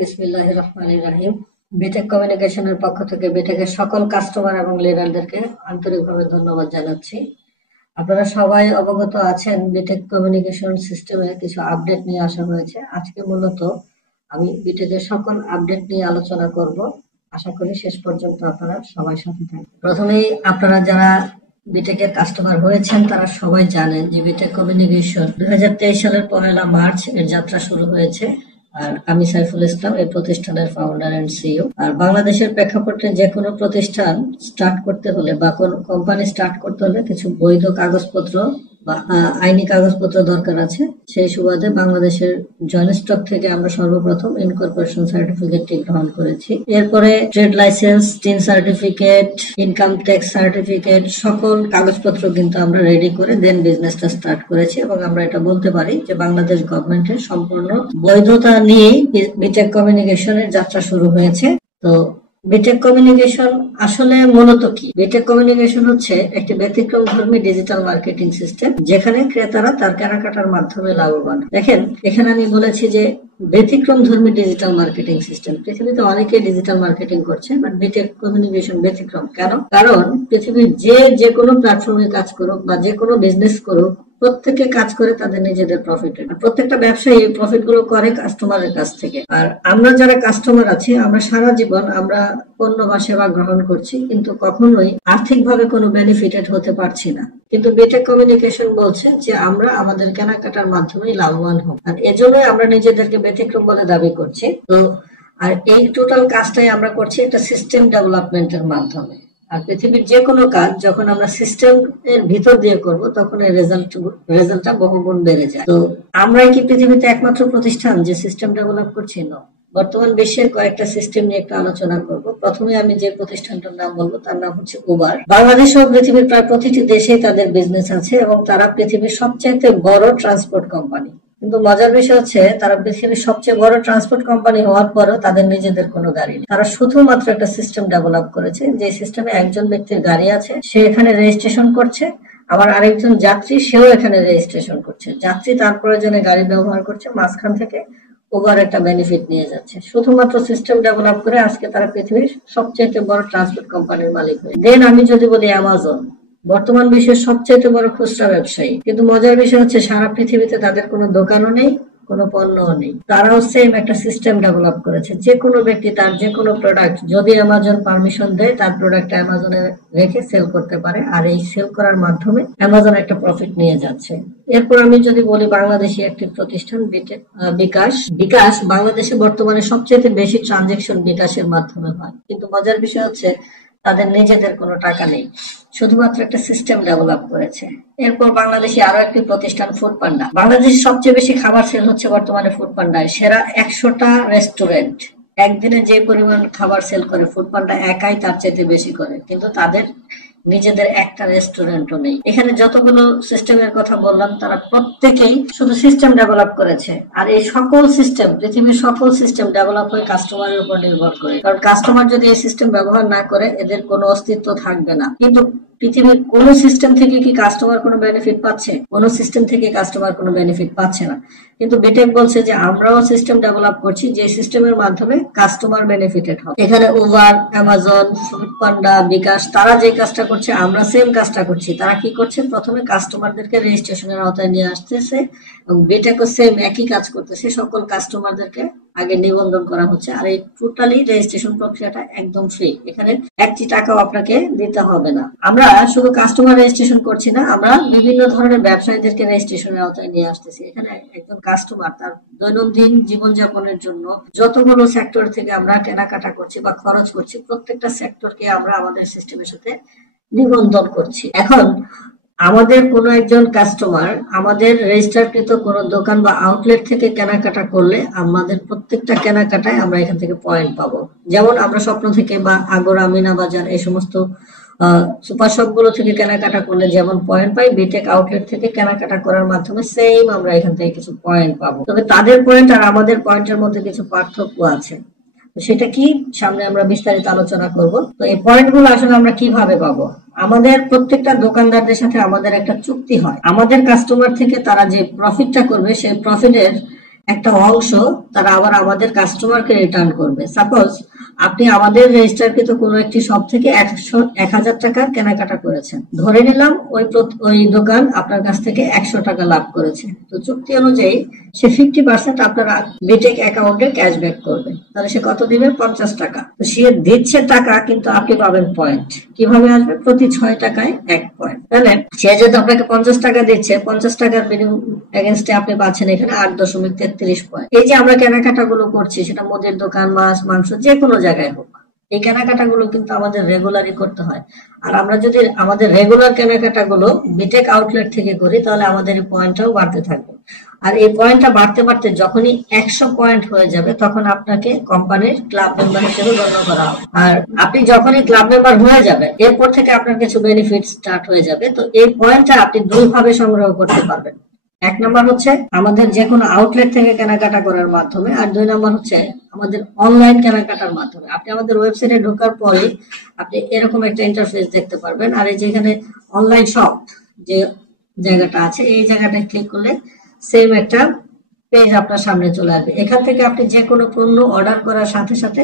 বিসমিল্লাহির রহমানির রহিম। বিটেক কমিউনিকেশনের পক্ষ থেকে বিটেকের সকল কাস্টমার এবং লিডারদেরকে আন্তরিকভাবে ধন্যবাদ জানাচ্ছি। আপনারা সবাই অবগত আছেন বিটেক কমিউনিকেশন সিস্টেমে কিছু আপডেট নিয়ে আসা হয়েছে। আজকে মূলত আমি বিটেকের সকল আপডেট নিয়ে আলোচনা করব। আশা করি শেষ পর্যন্ত আপনারা সবাই সাথে থাকবেন। প্রথমেই আপনারা যারা বিটেকের কাস্টমার হয়েছেন তারা সবাই জানেন যে বিটেক কমিউনিকেশন 2023 সালের 1 মার্চ এর যাত্রা শুরু হয়েছে। আর আমি সাইফুল ইসলাম, এই প্রতিষ্ঠানের ফাউন্ডার এন্ড সিইও। আর বাংলাদেশের প্রেক্ষাপটে যে কোনো প্রতিষ্ঠান স্টার্ট করতে হলে বা কোনো কোম্পানি স্টার্ট করতে হলে কিছু বৈধ কাগজপত্র বা আইনি কাগজপত্র দরকার আছে। সেই সুবাদে বাংলাদেশের জয়েন্ট স্টক থেকে আমরা সর্বপ্রথম ইনকর্পোরেশন সার্টিফিকেটটি গ্রহণ করেছি। এরপরে trade licence, tin certificate, income tax certificate, সকল কাগজপত্র কিন্তু আমরা রেডি করে দেন বিজনেসটা স্টার্ট করেছি। এবং আমরা এটা বলতে পারি যে বাংলাদেশ গভর্নমেন্টের সম্পূর্ণ বৈধতা নিয়ে বিটেক কমিউনিকেশনের যাত্রা শুরু হয়েছে। তো বিটেক কমিউনিকেশন আসলে মূলত কি? বিটেক কমিউনিকেশন হচ্ছে একটি ব্যতিক্রমধর্মী ডিজিটাল মার্কেটিং সিস্টেম, যেখানে ক্রেতারা তার কেনাকাটার মাধ্যমে লাভবান। দেখেন, এখানে আমি বলেছি যে ব্যতিক্রমধর্মী ডিজিটাল মার্কেটিং সিস্টেম। পৃথিবীতে অনেকে ডিজিটাল মার্কেটিং করছে, বাট বিটেক কমিউনিকেশন ব্যতিক্রম। কেন? কারণ পৃথিবীর যে কোনো প্ল্যাটফর্মে কাজ করুক বা যে কোনো বিজনেস করুক, প্রত্যেকে কাজ করে তাদের নিজেদের প্রফিটের। প্রত্যেকটা ব্যবসায়ী এই প্রফিট গুলো করে কাস্টমারের কাছ থেকে। আর আমরা যারা কাস্টমার আছি, আমরা সারা জীবন আমরা পণ্য বা সেবা গ্রহণ করছি, কিন্তু কখনোই আর্থিকভাবে কোনো বেনিফিটেড হতে পারছি না। কিন্তু বিটেক কমিউনিকেশন বলছে যে আমরা আমাদের কেনাকাটার মাধ্যমেই লাভবান হব। আর এজন্যই আমরা নিজেদেরকে ব্যতিক্রম বলে দাবি করছি। তো আর এই টোটাল কাজটাই আমরা করছি একটা সিস্টেম ডেভেলপমেন্টের মাধ্যমে। আর পৃথিবীর যে কোনো কাজ যখন আমরা সিস্টেম এর ভিতর দিয়ে করব, তখন এই রেজাল্টটা বহুগুণ বেড়ে যায়। তো আমরা কি পৃথিবীতে একমাত্র প্রতিষ্ঠান যে সিস্টেম ডেভেলপ করছি? না। বর্তমান বিশ্বের কয়েকটা সিস্টেম নিয়ে একটু আলোচনা করব। প্রথমে আমি যে প্রতিষ্ঠানটার নাম বলবো তার নাম হচ্ছে উবার। বাংলাদেশ ও পৃথিবীর প্রায় প্রতিটি দেশেই তাদের বিজনেস আছে এবং তারা পৃথিবীর সবচেয়ে বড় ট্রান্সপোর্ট কোম্পানি। কিন্তু মজার বিষয় হচ্ছে তারা পৃথিবীর সবচেয়ে বড় ট্রান্সপোর্ট কোম্পানি হওয়ার পরেও তাদের নিজেদের কোনো গাড়ি নেই। তারা শুধুমাত্র একটা সিস্টেম ডেভেলপ করেছে, যে সিস্টেমে একজন ব্যক্তির গাড়ি আছে, সে এখানে রেজিস্ট্রেশন করছে, আবার আরেকজন যাত্রী সেও এখানে রেজিস্ট্রেশন করছে। যাত্রী তার প্রয়োজনে গাড়ি ব্যবহার করছে, মাঝখান থেকে উবার একটা বেনিফিট নিয়ে যাচ্ছে। শুধুমাত্র সিস্টেম ডেভেলপ করে আজকে তারা পৃথিবীর সবচেয়ে বড় ট্রান্সপোর্ট কোম্পানির মালিক হয়ে। দেন আমি যদি বলি অ্যামাজন, বর্তমান বিশ্বের সবচেয়ে বড় খুচরা ব্যবসায়ী। কিন্তু মজার বিষয় হচ্ছে সারা পৃথিবীতে তাদের কোনো দোকানও নেই, কোনো পণ্যও নেই। তারাও সেম একটা সিস্টেম ডেভেলপ করেছে। যে কোনো ব্যক্তি তার যে কোনো প্রোডাক্ট যদি অ্যামাজন পারমিশন দেয়, তার প্রোডাক্ট অ্যামাজনে রেখে সেল করতে পারে। আর এই সেল করার মাধ্যমে অ্যামাজন একটা প্রফিট নিয়ে যাচ্ছে। এরপর আমি যদি বলি বাংলাদেশি একটি প্রতিষ্ঠান বিকাশ বাংলাদেশে বর্তমানে সবচেয়ে বেশি ট্রানজেকশন বিকাশের মাধ্যমে হয়। কিন্তু মজার বিষয় হচ্ছে তাদের নিজেদের কোনো টাকা নেই, শুধুমাত্র একটা সিস্টেম ডেভেলপ করেছে। এরপর বাংলাদেশে আরো একটি প্রতিষ্ঠান ফুড পান্ডা। বাংলাদেশের সবচেয়ে বেশি খাবার সেল হচ্ছে বর্তমানে ফুড পান্ডায়। সেরা 100টা রেস্টুরেন্ট একদিনে যে পরিমাণ খাবার সেল করে, ফুড পান্ডা একাই তার চাইতে বেশি করে। কিন্তু তাদের নিজেদের একটা রেস্টুরেন্টও নেই। এখানে যতগুলো সিস্টেমের কথা বললাম, তারা প্রত্যেকেই শুধু সিস্টেম ডেভেলপ করেছে। আর এই সকল সিস্টেম, পৃথিবীর সকল সিস্টেম ডেভেলপ হয় কাস্টমারের উপর নির্ভর করে। কারণ কাস্টমার যদি এই সিস্টেম ব্যবহার না করে, এদের কোনো অস্তিত্ব থাকবে না। কিন্তু পৃথিবীর কোন সিস্টেম থেকে কি কাস্টমার কোনো বেনিফিট পাচ্ছে? কোন সিস্টেম থেকে কাস্টমার কোনো বেনিফিট পাচ্ছে না। কিন্তু বিটেক বলছে যে আমরাও সিস্টেম ডেভেলপ করছি, যে সিস্টেমের মাধ্যমে কাস্টমার বেনিফিটেড হবে। এখানে উবার, অ্যামাজন, ফুড পান্ডা, বিকাশ, তারা যে কাজটা করছে আমরা সেম কাজটা করছি। তারা কি করছে? প্রথমে কাস্টমারদেরকে রেজিস্ট্রেশনের আওতায় নিয়ে আসতেছে এবং বিটেকও সেম একই কাজ করতেছে। সকল কাস্টমারদেরকে আগে নিবন্ধন করা হচ্ছে। আর এই টোটালি রেজিস্ট্রেশন প্রক্রিয়াটা একদম ফ্রি। এখানে একটি টাকাও আপনাকে দিতে হবে না। আমরা শুধু কাস্টমার রেজিস্ট্রেশন করছি না, আমরা বিভিন্ন ধরনের ব্যবসায়ীদেরকে রেজিস্ট্রেশনের আওতায় নিয়ে আসতেছি। এখানে একজন কাস্টমার তার দৈনন্দিন জীবনযাপনের জন্য যতগুলো সেক্টর থেকে আমরা কেনাকাটা করছি বা খরচ করছি, প্রত্যেকটা সেক্টরকে আমরা আমাদের সিস্টেমের সাথে নিবন্ধন করছি। এখন আমাদের কোনো একজন কাস্টমার আমাদের রেজিস্টারকৃত কোনো দোকান বা আউটলেট থেকে কেনাকাটা করলে আমাদের প্রত্যেকটা কেনাকাটায় আমরা এখান থেকে পয়েন্ট পাবো। যেমন আমরা স্বপ্ন থেকে বা আগরা, মিনা বাজার, এই সমস্ত সুপার শপ গুলো থেকে কেনাকাটা করলে যেমন পয়েন্ট পাই, বিটেক আউটলেট থেকে কেনাকাটা করার মাধ্যমে সেম আমরা এখান থেকে কিছু পয়েন্ট পাবো। তবে তাদের পয়েন্ট আর আমাদের পয়েন্টের মধ্যে কিছু পার্থক্য আছে। সেটা কি, সামনে আমরা বিস্তারিত আলোচনা করব। তো এই পয়েন্ট গুলো আসলে আমরা কিভাবে পাবো? আমাদের প্রত্যেকটা দোকানদারদের সাথে আমাদের একটা চুক্তি হয়। আমাদের কাস্টমার থেকে তারা যে প্রফিটটা করবে, সেই প্রফিটের একটা অংশ তারা আবার আমাদের কাস্টমারকে রিটার্ন করবে। সাপোজ আপনি আমাদের রেজিস্টারকৃত কোনো একটি শপ থেকে 1,000 টাকার কেনাকাটা করেছেন, ধরে নিলাম ওই দোকান আপনার কাছ থেকে 100 টাকা লাভ করেছে, তো চুক্তি অনুযায়ী সে 50% আপনার বিটেক অ্যাকাউন্টে ক্যাশব্যাক করবে। তাহলে সে কত দিবে? 50 টাকা। তো সে দিচ্ছে টাকা, কিন্তু আপনি পাবেন পয়েন্ট। কিভাবে আসবে? প্রতি 6 টাকায় 1 পয়েন্ট। তাহলে সে যদি আপনাকে 50 টাকা দিচ্ছে, 50 টাকার এগেনস্টে আপনি পাচ্ছেন এখানে 8.33 পয়েন্ট। এই যে আমরা কেনাকাটা গুলো করছি, সেটা মুদির দোকান, মাছ, মাংস, যে কোনো জায়গায় হোক, এই কেনাকাটা গুলো কিন্তু আমাদের রেগুলারই করতে হয়। আর আমরা যদি আমাদের রেগুলার কেনাকাটা গুলো বিটেক আউটলেট থেকে করি, তাহলে আমাদের এই পয়েন্টটাও বাড়তে থাকবে। আর এই পয়েন্টটা বাড়তে বাড়তে যখনই 100 পয়েন্ট হয়ে যাবে, তখন আপনাকে কোম্পানির ক্লাব মেম্বার হিসেবে গণ্য করা হবে। আর আপনি যখনই ক্লাব মেম্বার হয়ে যাবেন, এরপর থেকে আপনার কিছু বেনিফিট স্টার্ট হয়ে যাবে। তো এই পয়েন্টটা আপনি দুই ভাবে সংগ্রহ করতে পারবেন। এক নাম্বার হচ্ছে আমাদের যে কোনো আউটলেট থেকে কেনাকাটা করার মাধ্যমে, আর 2 নাম্বার হচ্ছে আমাদের অনলাইন কেনাকাটার মাধ্যমে। আপনি আমাদের ওয়েবসাইটে ঢোকার পরে আপনি এরকম একটা ইন্টারফেস দেখতে পারবেন। আর এই যে এখানে অনলাইন শপ যে জায়গাটা আছে, এই জায়গাটায় ক্লিক করলে সেম একটা পেজ আপনার সামনে চলে আসবে। এখান থেকে আপনি যে কোনো পণ্য অর্ডার করার সাথে সাথে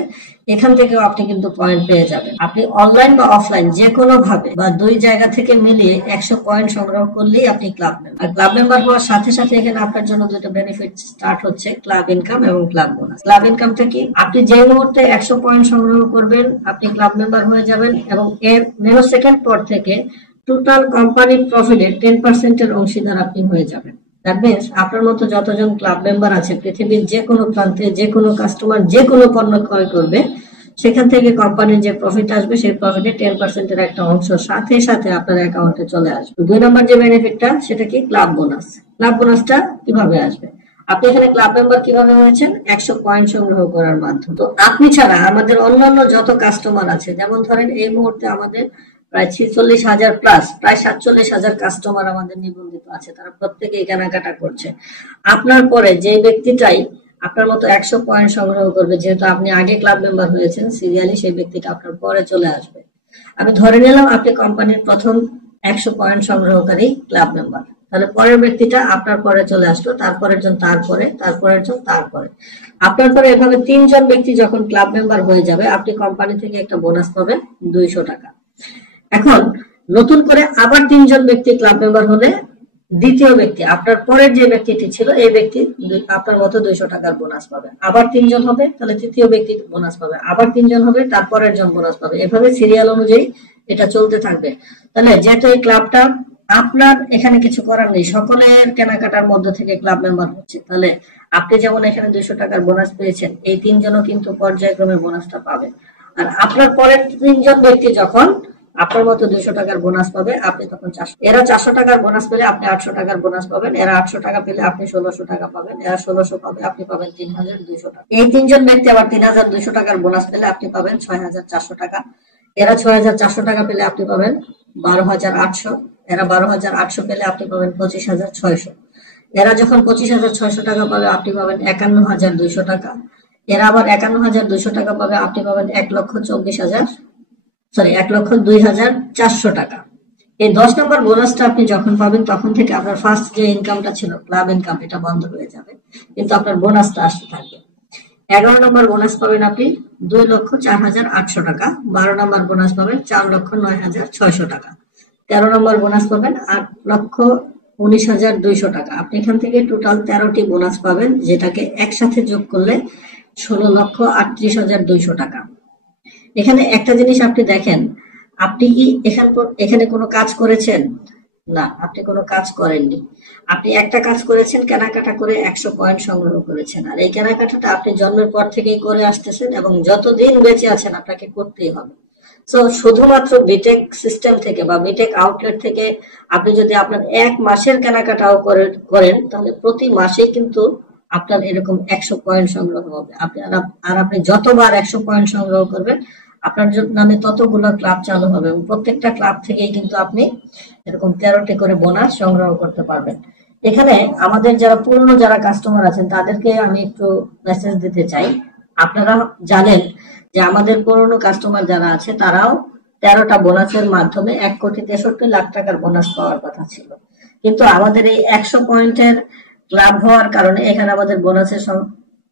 এখান থেকেও আপনি কিন্তু পয়েন্ট পেয়ে যাবেন। আপনি অনলাইন বা অফলাইন যে কোনো ভাবে বা দুই জায়গা থেকে মিলিয়ে 100 পয়েন্ট সংগ্রহ করলেই আপনি ক্লাব মেম্বার। আর ক্লাব মেম্বার হওয়ার সাথে সাথে এখানে আপনার জন্য দুটো বেনিফিট স্টার্ট হচ্ছে, ক্লাব ইনকাম এবং ক্লাব বোনাস। ক্লাব ইনকামটা কি? আপনি যে মুহূর্তে 100 পয়েন্ট সংগ্রহ করবেন, আপনি ক্লাব মেম্বার হয়ে যাবেন এবং এর নেনোসেকেন্ড পর থেকে টোটাল কোম্পানির প্রফিটের 10% এর অংশীদার আপনি হয়ে যাবেন। দ্যাট মিনস আপনার মতো যতজন ক্লাব মেম্বার আছে পৃথিবীর যে কোনো প্রান্তে, যে কোনো কাস্টমার যে কোনো পণ্য ক্রয় করবে, সেখান থেকে কোম্পানির যে প্রফিট আসবে, সেই প্রফিটের 10% এর একটা অংশ সাথে সাথে আপনার অ্যাকাউন্টে চলে আসবে। 2 নম্বর যে বেনিফিটটা, সেটা কি? Club bonus. ক্লাব বোনাসটা কিভাবে আসবে? আপনি এখানে ক্লাব মেম্বার কিভাবে হয়েছেন? 100 পয়েন্ট সংগ্রহ করার মাধ্যমে। তো আপনি ছাড়া আমাদের অন্যান্য যত কাস্টমার আছে, যেমন ধরেন এই মুহূর্তে আমাদের প্রায় 46,000 প্লাস, প্রায় 47,000 কাস্টমার আমাদের নিবন্ধিত আছে, তারা প্রত্যেকেই কেনাকাটা করছে। আপনার পরে যে ব্যক্তিটাই আপনার মতো 100 পয়েন্ট সংগ্রহ করবে, যেহেতু আপনি আগে ক্লাব মেম্বার হয়েছেন, সিরিয়ালি সেই ব্যক্তিটা আপনার পরে চলে আসবে। আমি ধরে নিলাম আপনি কোম্পানির প্রথম 100 পয়েন্ট সংগ্রহকারী ক্লাব মেম্বার, তাহলে পরের ব্যক্তিটা আপনার পরে চলে আসলো, তারপরের জন তারপরে, তারপরের জন তারপরে। আপনার পরে এভাবে 3 জন ব্যক্তি যখন ক্লাব মেম্বার হয়ে যাবে, আপনি কোম্পানি থেকে একটা বোনাস পাবেন 200 টাকা। এখন নতুন করে আবার 3 জন ব্যক্তি ক্লাব মেম্বার হলে দ্বিতীয় ব্যক্তি, আপনার পরের যে ব্যক্তিটি ছিল, এই ব্যক্তি আপনার মতো 200 টাকার বোনাস পাবে। আবার 3 জন হবে, তাহলে তৃতীয় ব্যক্তি বোনাস পাবে। আবার 3 জন হবে, তারপরের জন বোনাস পাবে। এভাবে সিরিয়াল অনুযায়ী এটা চলতে থাকবে। তাহলে যেহেতু এই ক্লাবটা আপনার, এখানে কিছু করার নেই, সকলের কেনাকাটার মধ্য থেকে ক্লাব মেম্বার হচ্ছে। তাহলে আপনি যেমন এখানে 200 টাকার বোনাস পেয়েছেন, এই 3 জনও কিন্তু পর্যায়ক্রমে বোনাসটা পাবে। আর আপনার পরের 3 জন ব্যক্তি যখন আপনার মতো 200 টাকার বোনাস পাবে, আপনি তখন 400। এরা 400 টাকার বোনাস পেলে আপনি 800 টাকার বোনাস পাবেন। এরা 800 টাকা পেলে আপনি 1600 টাকা পাবেন। এরা 1600 পাবে, আপনি পাবেন 3200 টাকা। এই 3 জন ব্যক্তি আবার 3200 টাকার বোনাস পেলে আপনি পাবেন 6400 টাকা। এরা 6400 টাকা পেলে আপনি পাবেন 12800। এরা 12800 পেলে আপনি পাবেন 25600। এরা যখন 25600 টাকা পাবে, আপনি পাবেন 51200 টাকা। এরা আবার 51200 টাকা পাবে, আপনি পাবেন 1,02,400 টাকা। এই 10 নম্বর বোনাসটা আপনি যখন পাবেন, তখন থেকে আপনার ফার্স্ট যে ইনকামটা ছিল ক্লাব ইনকাম, এটা বন্ধ হয়ে যাবে, কিন্তু আপনার বোনাসটা আসতে থাকবে। 11 নম্বর বোনাস পাবেন আপনি 2,04,800 টাকা। 12 নম্বর বোনাস পাবেন 4,09,600 টাকা। 13 নম্বর বোনাস পাবেন 8,19,200 টাকা। আপনি এখান থেকে টোটাল 13টি বোনাস পাবেন, যেটাকে একসাথে যোগ করলে 16,38,200 টাকা। এখানে একটা জিনিস আপনি দেখেন, আপনি কি এখানে কোনো কাজ করেছেন? না, আপনি কোনো কাজ করেননি। আপনি একটা কাজ করেছেন, কেনাকাটা করে 100 পয়েন্ট সংগ্রহ করেছেন। আর এই কেনাকাটাটা আপনি জন্মের পর থেকেই করে আসতেছেন এবং যতদিন বেঁচে আছেন আপনাকে করতেই হবে। সো শুধুমাত্র বিটেক সিস্টেম থেকে বা বিটেক আউটলেট থেকে আপনি যদি আপনার 1 মাসের কেনাকাটাও করেন, তাহলে প্রতি মাসে কিন্তু আপনার এরকম 100 পয়েন্ট সংগ্রহ হবে। আপনি যতবার 100 পয়েন্ট সংগ্রহ করবেন, আপনার নামে ততগুলো ক্লাব চালু হবে এবং প্রত্যেকটা ক্লাব থেকেই কিন্তু আপনি এরকম 13টি করে বোনাস সংগ্রহ করতে পারবেন। এখানে আমাদের যারা পুরনো যারা কাস্টমার আছেন, তাদেরকে আমি একটু মেসেজ দিতে চাই। আপনারা জানেন যে আমাদের পুরনো কাস্টমার যারা আছে, তারাও 13টা বোনাসের মাধ্যমে 1,63,00,000 টাকার বোনাস পাওয়ার কথা ছিল। কিন্তু আমাদের এই 100 পয়েন্টের ক্লাব হওয়ার কারণে এখানে আমাদের বোনাসের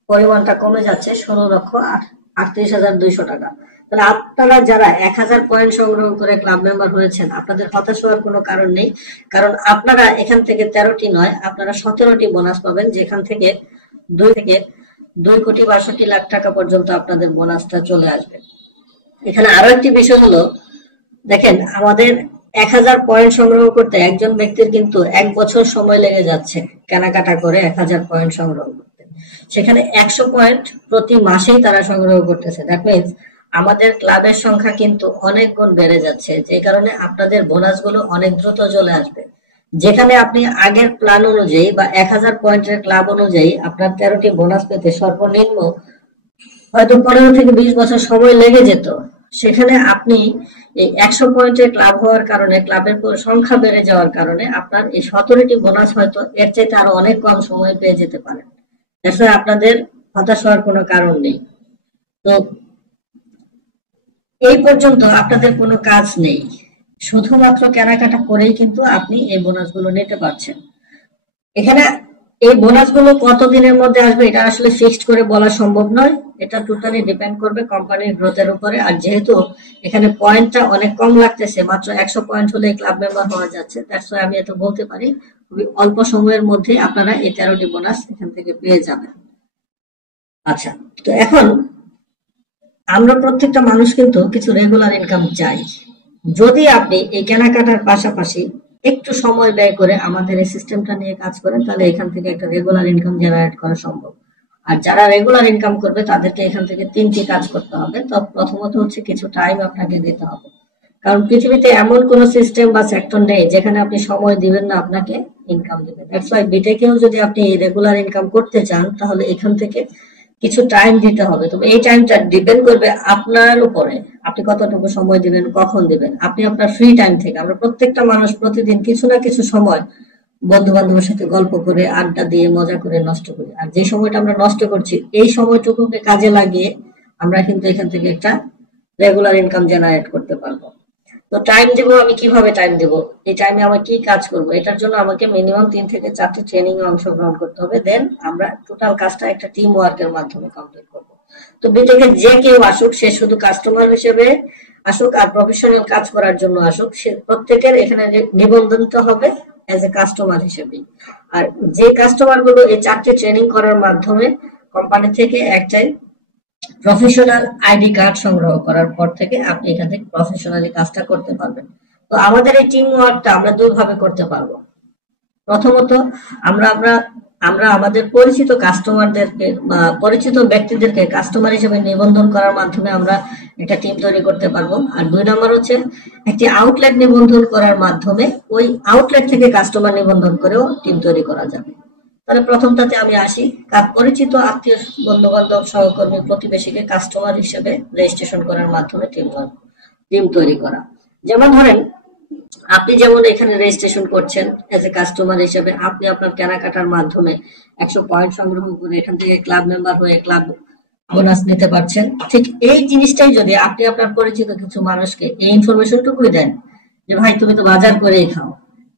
পরিমাণটা কমে যাচ্ছে 16,38,200 টাকা। তাহলে আপনারা যারা 1000 পয়েন্ট সংগ্রহ করে ক্লাব মেম্বার হয়েছেন, আপনাদের হতাশ হওয়ার কোনো কারণ নেই, কারণ আপনারা এখান থেকে 13টি নয়, আপনারা 17টি বোনাস পাবেন, যেখান থেকে 2,62,62,00,000 টাকা পর্যন্ত আপনাদের বোনাসটা চলে আসবে। এখানে আরো একটি বিষয় হলো, দেখেন আমাদের 1000 পয়েন্ট সংগ্রহ করতে একজন ব্যক্তির কিন্তু 1 বছর সময় লেগে যাচ্ছে কেনাকাটা করে 1000 পয়েন্ট সংগ্রহ করতে। সেখানে 100 পয়েন্ট প্রতি মাসেই তারা সংগ্রহ করতেছে। দ্যাট মিনস আমাদের ক্লাবের সংখ্যা কিন্তু অনেক গুণ বেড়ে যাচ্ছে, যে কারণে আপনাদের বোনাসগুলো অনেক দ্রুত চলে আসবে। যেখানে আপনি আগের প্ল্যান অনুযায়ী বা 1000 পয়েন্টের ক্লাব অনুযায়ী আপনার 13টি বোনাস পেতে সর্বনিম্ন হয়তো 15 থেকে 20 বছর সময় লেগে যেত, সেখানে আপনি এই 100 পয়েন্টের ক্লাব হওয়ার কারণে, ক্লাবের সংখ্যা বেড়ে যাওয়ার কারণে আপনার এই 17টি বোনাস হয়তো এর চাইতে আরো অনেক কম সময় পেয়ে যেতে পারেন। এছাড়া আপনাদের হতাশ হওয়ার কোনো কারণ নেই। তো এই পর্যন্ত আপনাদের কোনো কাজ নেই, শুধুমাত্র কেনাকাটা করেই কিন্তু আপনি এই বোনাসগুলো নিতে পারছেন। এখানে এই বোনাসগুলো কতদিনের মধ্যে আসবে এটা আসলে ফিক্সড করে বলা সম্ভব নয়, এটা টোটালি ডিপেন্ড করবে কোম্পানির গ্রোথের উপরে। আর যেহেতু এখানে পয়েন্টটা অনেক কম লাগতেছে, মাত্র 100 পয়েন্ট হলে ক্লাব মেম্বার হওয়া যাচ্ছে, দ্যাটস ওয়াই আমি এত বলতে পারি খুবই অল্প সময়ের মধ্যে আপনারা এই 13টি বোনাস এখান থেকে পেয়ে যাবেন। আচ্ছা, তো এখন আমরা প্রত্যেকটা মানুষ কিন্তু কিছু রেগুলার ইনকাম চাই। যদি আপনি এই কেনাকাটার পাশাপাশি একটু সময় ব্যয় করে আমাদের এই সিস্টেমটা নিয়ে কাজ করেন, তাহলে এখান থেকে একটা রেগুলার ইনকাম জেনারেট করা সম্ভব। আর যারা রেগুলার ইনকাম করবে তাদেরকে এখান থেকে 3টি কাজ করতে হবে। তো প্রথমত হচ্ছে কিছু টাইম আপনাকে দিতে হবে, কারণ পৃথিবীতে এমন কোন সিস্টেম বা সেক্টর নেই যেখানে আপনি সময় দিবেন না আপনাকে ইনকাম দিবে। দ্যাটস ওয়াই বিটেকেও যদি আপনি রেগুলার ইনকাম করতে চান, তাহলে এখান থেকে কিছু টাইম দিতে হবে। তবে এই টাইমটা ডিপেন্ড করবে আপনার উপরে, আপনি কতটুকু সময় দিবেন, কখন দিবেন। আপনি আপনার ফ্রি টাইম থেকে, আমরা প্রত্যেকটা মানুষ প্রতিদিন কিছু না কিছু সময় বন্ধু বান্ধবের সাথে গল্প করে, আড্ডা দিয়ে, মজা করে নষ্ট করি। আর যে সময়টা আমরা নষ্ট করছি, এই সময়টুকুকে কাজে লাগিয়ে আমরা কিন্তু এখান থেকে একটা রেগুলার ইনকাম জেনারেট করতে পারবো। তো টাইম দিব, আমি কিভাবে টাইম দিব, এই টাইমে আমার কি কাজ করব, এটার জন্য আমাকে মিনিমাম 3 থেকে 4টি ট্রেনিং এ অংশগ্রহণ করতে হবে। দেন আমরা টোটাল কাজটা একটা টিম ওয়ার্কের মাধ্যমে কমপ্লিট করব। তো বিটেকে যে কেউ আসুক, সে শুধু কাস্টমার হিসেবে আসুক আর প্রফেশনাল কাজ করার জন্য আসুক, সে প্রত্যেকের এখানে নিবন্ধিত হবে অ্যাজ এ কাস্টমার হিসেবে। আর যে কাস্টমার গুলো এই 4টি ট্রেনিং করার মাধ্যমে কোম্পানি থেকে একটাই প্রফেশনাল আইডি কার্ড সংগ্রহ করার পর থেকে আপনি এখান থেকে প্রফেশনালি কাজটা করতে পারবেন। তো আমাদের এই টিম ওয়ার্কটা আমরা দুইভাবে করতে পারবো। প্রথমত আমরা আমরা আমরা আমাদের পরিচিত কাস্টমারদেরকে বা পরিচিত ব্যক্তিদেরকে কাস্টমার হিসেবে নিবন্ধন করার মাধ্যমে আমরা একটা টিম তৈরি করতে পারবো। আর 2 নম্বর হচ্ছে একটি আউটলেট নিবন্ধন করার মাধ্যমে ওই আউটলেট থেকে কাস্টমার নিবন্ধন করেও টিম তৈরি করা যাবে। তাহলে প্রথমটাতে আমি আসি, কার পরিচিত আত্মীয়, বন্ধু বান্ধব, সহকর্মী, প্রতিবেশীকে কাস্টমার হিসেবে রেজিস্ট্রেশন করার মাধ্যমে টিম তৈরি করা। যেমন ধরেন আপনি যেমন এখানে রেজিস্ট্রেশন করছেন এজ এ কাস্টমার হিসেবে, আপনি আপনার কেনাকাটার মাধ্যমে 100 পয়েন্ট সংগ্রহ করে এখান থেকে ক্লাব মেম্বার হয়ে ক্লাব বোনাস নিতে পারছেন। ঠিক এই জিনিসটাই যদি আপনি আপনার পরিচিত কিছু মানুষকে এই ইনফরমেশনটুকুই দেন যে ভাই তুমি তো বাজার করেই খাও,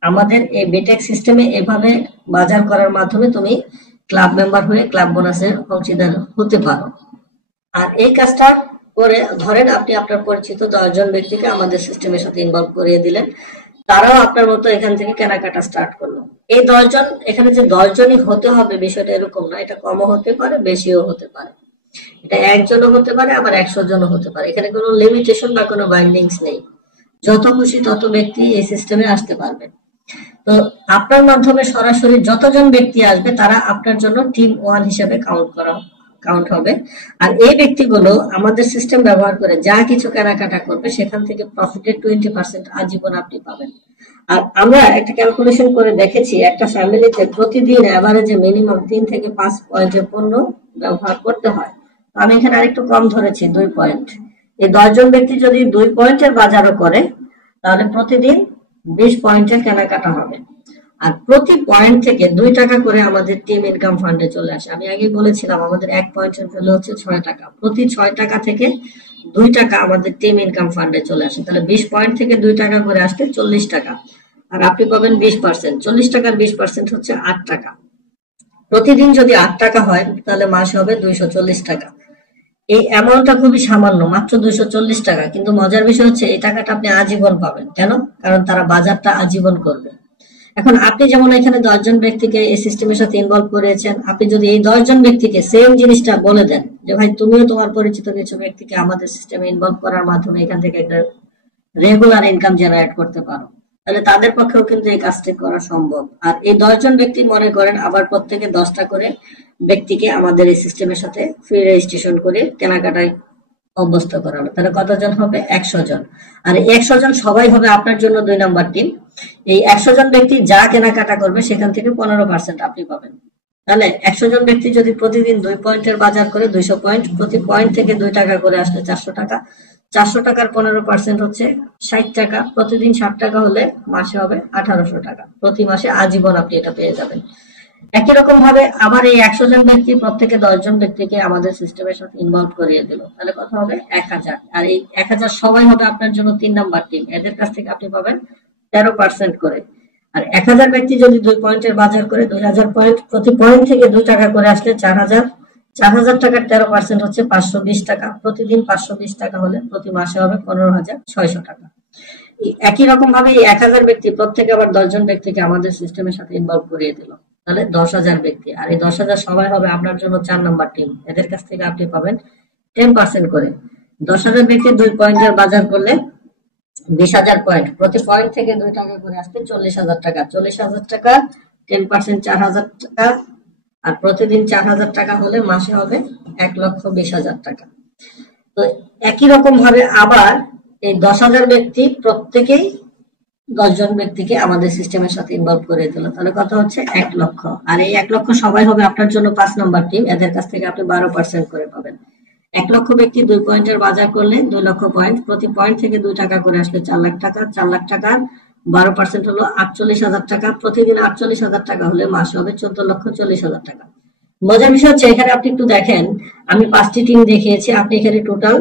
আমাদের এই বিটেক সিস্টেমে এভাবে বাজার করার মাধ্যমে তুমি ক্লাব মেম্বার হয়ে ক্লাব বোনাসের অংশীদার হতে পারো। আর এই কাজটা করে ধরেন আপনি আপনার পরিচিত 10 জন ব্যক্তিকে আমাদের সিস্টেমের সাথে ইনভলভ করিয়ে দিলেন, তারাও আপনার মতো এখান থেকে কেনাকাটা স্টার্ট করলো। এই 10 জন, এখানে যে 10 জনই হতে হবে বিষয়টা এরকম না, এটা কমও হতে পারে, বেশিও হতে পারে। এটা 1 জনও হতে পারে, আবার 100 জনও হতে পারে। এখানে কোনো লিমিটেশন বা কোনো বাইন্ডিংস নেই, যত খুশি তত ব্যক্তি এই সিস্টেমে আসতে পারবে। তো আপনার মাধ্যমে সরাসরি যতজন ব্যক্তি আসবে তারা আপনার জন্য টিম 1 হিসেবে কাউন্ট হবে। আর এই ব্যক্তিগুলো আমাদের সিস্টেম ব্যবহার করে যা কিছু কেনাকাটা করবে সেখান থেকে প্রফিটের 20% আজীবন আপনি পাবেন। আর আমরা একটা ক্যালকুলেশন করে দেখেছি, একটা ফ্যামিলিতে প্রতিদিন এভারেজে মিনিমাম 3 থেকে 5 পয়েন্টের পণ্য ব্যবহার করতে হয়। আমি এখানে আরেকটু কম ধরেছি, 2 পয়েন্ট। এই 10 জন ব্যক্তি যদি 2 পয়েন্টের বাজারও করে, তাহলে প্রতিদিন 20 পয়েন্টের কেনাকাটা হবে। আর প্রতি পয়েন্ট থেকে 2 টাকা করে আমাদের টিম ইনকাম ফান্ডে চলে আসে। আমি আগে বলেছিলাম আমাদের 1 পয়েন্টের ভ্যালু হচ্ছে 6 টাকা। প্রতি 6 টাকা থেকে 2 টাকা আমাদের টিম ইনকাম ফান্ডে চলে আসে। তাহলে 20 পয়েন্ট থেকে 2 টাকা করে আসতে 40 টাকা। আর আপনি পাবেন 20%। 40 টাকার 20% হচ্ছে 8 টাকা। প্রতিদিন যদি 8 টাকা হয় তাহলে মাসে হবে 240 টাকা। এই অ্যামাউন্টটা খুবই সামান্য, মাত্র 240 টাকা, কিন্তু মজার বিষয় হচ্ছে এই টাকাটা আপনি আজীবন পাবেন। কেন? কারণ তারা বাজারটা আজীবন করবে। এখন আপনি যেমন এখানে 10 জন ব্যক্তিকে এই সিস্টেমের সাথে ইনভলভ করেছেন, আপনি যদি এই 10 জন ব্যক্তিকে সেম জিনিসটা বলে দেন যে ভাই তুমিও তোমার পরিচিত কিছু ব্যক্তিকে আমাদের সিস্টেমে ইনভলভ করার মাধ্যমে এখান থেকে একটা রেগুলার ইনকাম জেনারেট করতে পারো, তাহলে তাদের পক্ষেও কিন্তু এই কাজটি করা সম্ভব। আর এই 10 জন ব্যক্তি মনে করেন আবার প্রত্যেকে 10টা করে ব্যক্তিকে আমাদের এই সিস্টেমের সাথে ফ্রি রেজিস্ট্রেশন করে কেনাকাটায় অভ্যস্ত করানো, তাহলে কতজন হবে? 100 জন। আর এই 100 জন সবাই হবে আপনার জন্য 2 নাম্বার টিম। এই 100 জন ব্যক্তি যা কেনাকাটা করবে সেখান থেকে 15% আপনি পাবেন। তাহলে 100 জন ব্যক্তি যদি প্রতিদিন 2 পয়েন্টের বাজার করে 200 পয়েন্ট, প্রতি পয়েন্ট থেকে 2 টাকা করে আসলে 400 টাকা, 400 টাকার 15% হচ্ছে 60 টাকা, প্রতিদিন 60 টাকা হলে মাসে হবে 1800 টাকা, প্রতি মাসে আজীবন আপনি এটা পেয়ে যাবেন। একই রকম ভাবে আবার এই 100 জন ব্যক্তি প্রত্যেকে 10 জন ব্যক্তিকে আমাদের সিস্টেমের সাথে ইনভলভ করিয়ে দিল, তাহলে কত হবে? 1000। আর এই 1000 সবাই হবে আপনার জন্য 3 নাম্বার টিম, এদের কাছ থেকে আপনি পাবেন 13% করে। আর 1000 ব্যক্তি যদি 2 পয়েন্টের বাজার করে 2000 পয়েন্ট, প্রতি পয়েন্ট থেকে 2 টাকা করে আসলে 4000, 4000 টাকার 13% হচ্ছে 520 টাকা, প্রতিদিন 520 টাকা হলে প্রতি মাসে হবে 15600 টাকা। একই রকম ভাবে এই 1000 ব্যক্তি প্রত্যেকে আবার 10 জন ব্যক্তিকে আমাদের সিস্টেমের সাথে ইনভলভ করিয়ে দিল, তাহলে 10,000 ব্যক্তি। আর এই 10,000 সবাই হবে আপনার জন্য 4 নাম্বার টিম, এদের কাছ থেকে আপনি পাবেন 10% করে। 10,000 ব্যক্তি 2 পয়েন্টের বাজার করলে 20,000 পয়েন্ট, প্রতি পয়েন্ট থেকে 2 টাকা করে আসতে 40,000 টাকা, 40,000 টাকা 10% 4,000 টাকা, আর প্রতিদিন 4,000 টাকা হলে মাসে হবে 1,20,000 টাকা। তো একই রকম ভাবে আবার এই 10,000 ব্যক্তি প্রত্যেকেই 10 জন ব্যক্তিকে আমাদের সিস্টেমের সাথে ইনভলভ করে দিল, তাহলে কত হচ্ছে? 1 লক্ষ। আর এই 1 লক্ষ সবাই হবে আপনার জন্য 5 নাম্বার টিম, এদের কাছ থেকে আপনি 12% করে পাবেন। 1 লক্ষ ব্যক্তি 2 পয়েন্টের বাজার করলে 2 লক্ষ পয়েন্ট, প্রতি পয়েন্ট থেকে 2 টাকা করে আসলে 4 লাখ টাকা, 4 লাখ টাকার 12% হলো 48,000 টাকা, প্রতিদিন 48,000 টাকা হলে মাসে হবে 14,40,000 টাকা। মজার বিষয় হচ্ছে এখানে আপনি একটু দেখেন, আমি 5টি টিম দেখিয়েছি, আপনি এখানে টোটাল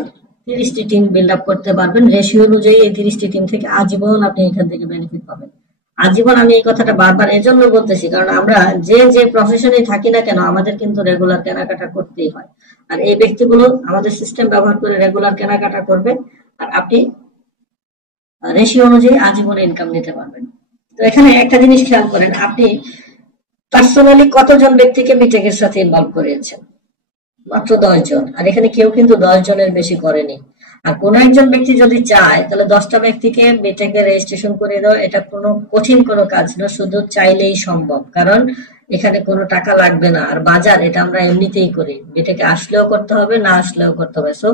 30টি টিম বিল্ড আপ করতে পারবেন। রেশিও অনুযায়ী এই 30টি টিম থেকে আজীবন আপনি এখান থেকে বেনিফিট পাবেন। আজীবন আমি এই কথাটা বারবার এজন্য বলতেছি কারণ আমরা যে প্রফেশনে থাকি না কেন আমাদের কিন্তু রেগুলার কেনাকাটা করতেই হয়। আর এই ব্যক্তিগুলো আমাদের সিস্টেম ব্যবহার করে রেগুলার কেনাকাটা করবে, আর আপনি রেশিও অনুযায়ী আজীবন ইনকাম নিতে পারবেন। তো এখানে একটা জিনিস খেয়াল করেন, আপনি পার্সোনালি কতজন ব্যক্তিকে বিটেকের সাথে ইনভলভ করিয়েছেন? মাত্র 10 জন। আর এখানে কেউ কিন্তু 10 জনের বেশি করেনি। আর কোন একজন ব্যক্তি যদি চায় তাহলে 10টা ব্যক্তিকে বিটেকে রেজিস্ট্রেশন করে দেওয়া এটা কোনো কঠিন কোনো কাজ না, শুধু চাইলেই সম্ভব, কারণ এখানে কোনো টাকা লাগবে না। আর বাজার এটা আমরা এমনিতেই করি, বিটেকে আসলেও করতে হবে, না আসলেও করতে হবে। সো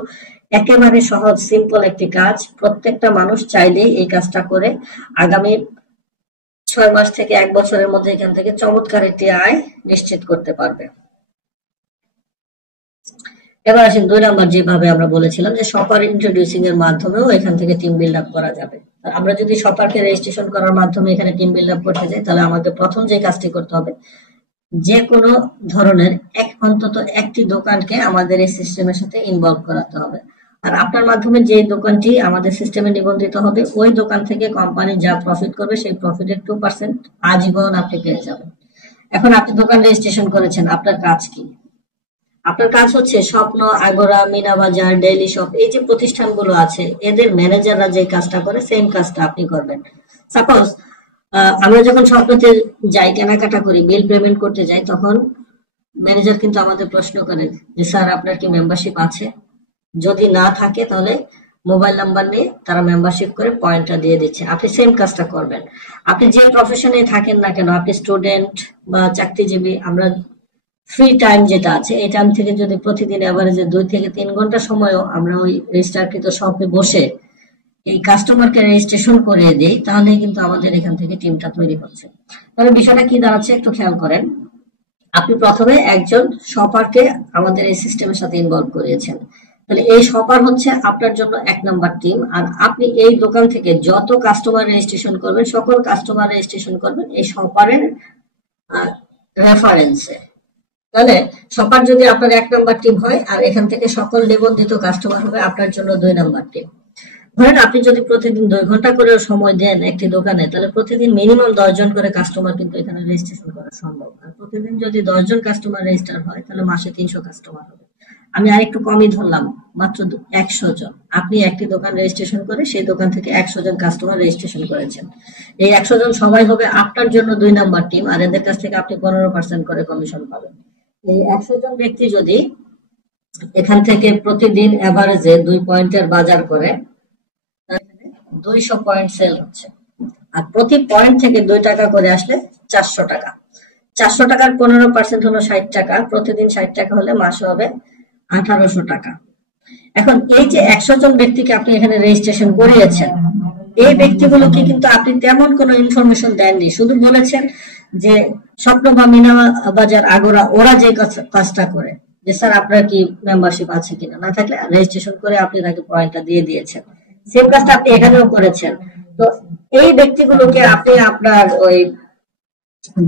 একেবারে সহজ সিম্পল একটি কাজ, প্রত্যেকটা মানুষ চাইলেই এই কাজটা করে আগামী 6 মাস থেকে 1 বছরের মধ্যে এখান থেকে চমৎকার একটি আয় নিশ্চিত করতে পারবে। এবার আসেন 2 নাম্বার, যেভাবে আমরা বলেছিলাম যে শপার ইন্ট্রোডিউসিং এর মাধ্যমেও এখান থেকে টিম বিল্ড আপ করা যাবে। আমরা যদি শপারকে রেজিস্ট্রেশন করার মাধ্যমে এখানে টিম বিল্ড আপ করতে যাই তাহলে আমাদের প্রথম যে কাজটি করতে হবে, যে কোনো ধরনের অন্তত একটি দোকানকে আমাদের এই সিস্টেমের সাথে ইনভলভ করাতে হবে। আর আপনার মাধ্যমে যে দোকানটি আমাদের সিস্টেমে নিবন্ধিত হবে ওই দোকান থেকে কোম্পানি যা প্রফিট করবে সেই প্রফিটের 2% আজীবন আপনি পেয়ে যাবেন। এখন আপনি দোকান রেজিস্ট্রেশন করেছেন, আপনার কাজ কি? আপনার কাজ হচ্ছে স্বপ্ন, আগোরা, মিনা বাজার, ডেইলি শপ, এই যে প্রতিষ্ঠানগুলো আছে এদের ম্যানেজাররা যে কাজটা করে সেম কাজটা আপনি করবেন। সাপোজ আমরা যখন স্বপ্নতে যাই কেনাকাটা করি, বিল পেমেন্ট করতে যাই, তখন ম্যানেজার কিন্তু আমাদের প্রশ্ন করে যে স্যার আপনার কি মেম্বারশিপ আছে? যদি না থাকে তাহলে মোবাইল নাম্বার নিয়ে তারা মেম্বারশিপ করে পয়েন্টটা দিয়ে দিচ্ছে। আপনি সেম কাজটা করবেন। আপনি যে প্রফেশনে থাকেন না কেন, আপনি স্টুডেন্ট বা চাকরিজীবী, আমরা ফ্রি টাইম যেটা আছে এই টাইম থেকে যদি প্রতিদিন এভারেজে 2 থেকে 3 ঘন্টা সময়ও আমরা ওই রেজিস্টারকৃত শপে বসে এই কাস্টমারকে রেজিস্ট্রেশন করিয়ে দিই, তাহলে কিন্তু আমাদের এখান থেকে টিমটা তৈরি হচ্ছে। তাহলে বিষয়টা কি দাঁড়াচ্ছে একটু খেয়াল করেন। আপনি প্রথমে একজন শপারকে আমাদের এই সিস্টেমের সাথে ইনভলভ করিয়েছেন, তাহলে এই শপার হচ্ছে আপনার জন্য 1 নাম্বার টিম। আর আপনি এই দোকান থেকে যত কাস্টমার রেজিস্ট্রেশন করবেন, সকল কাস্টমার রেজিস্ট্রেশন করবেন এই শপারের রেফারেন্সে। তাহলে শপার যদি আপনার 1 নাম্বার টিম হয় আর এখান থেকে সকল নিবন্ধিত কাস্টমার হবে আপনার জন্য 2 নাম্বার টিম। ধরেন আপনি যদি প্রতিদিন 2 ঘন্টা করে সময় দেন একটি দোকানে, তাহলে প্রতিদিন মিনিমাম 10 জন করে কাস্টমার কিন্তু এখানে রেজিস্ট্রেশন করা সম্ভব। আর প্রতিদিন যদি 10 জন কাস্টমার রেজিস্টার হয়, তাহলে মাসে 300 কাস্টমার হবে। আমি আরেকটু কমই ধরলাম, মাত্র 100 জন। আপনি একটি দোকান রেজিস্ট্রেশন করে সেই দোকান থেকে 100 জন কাস্টমার রেজিস্ট্রেশন করেছেন। এই 100 জন সবাই হবে আপনার জন্য 2 নাম্বার টিম, আর এদের কাছ থেকে আপনি 15% করে কমিশন পাবেন। এই 100 জন ব্যক্তি যদি এখান থেকে প্রতিদিন এভারেজে 2 পয়েন্টের বাজার করে, 200 পয়েন্ট সেল হচ্ছে। আর প্রতি পয়েন্ট থেকে 2 টাকা করে আসলে 400 টাকা। 400 টাকার 15% হলো 60 টাকা। প্রতিদিন 60 টাকা হলে মাসে হবে 1800 টাকা। এখন এই যে 100 জন ব্যক্তিকে আপনি এখানে রেজিস্ট্রেশন করিয়েছেন, এই ব্যক্তিগুলোকে কিন্তু আপনি তেমন কোনো ইনফরমেশন দেননি, শুধু বলেছেন যে স্বপ্ন বা মিনা বাজার আগোরা ওরা যে কাজটা করে, যে স্যার আপনার কি মেম্বারশিপ আছে কিনা, না থাকলে রেজিস্ট্রেশন করে আপনি তাকে পয়েন্টটা দিয়ে দিয়েছেন। সেম কাজটা আপনি এখানেও করেছেন। তো এই ব্যক্তিগুলোকে আপনি আপনার ওই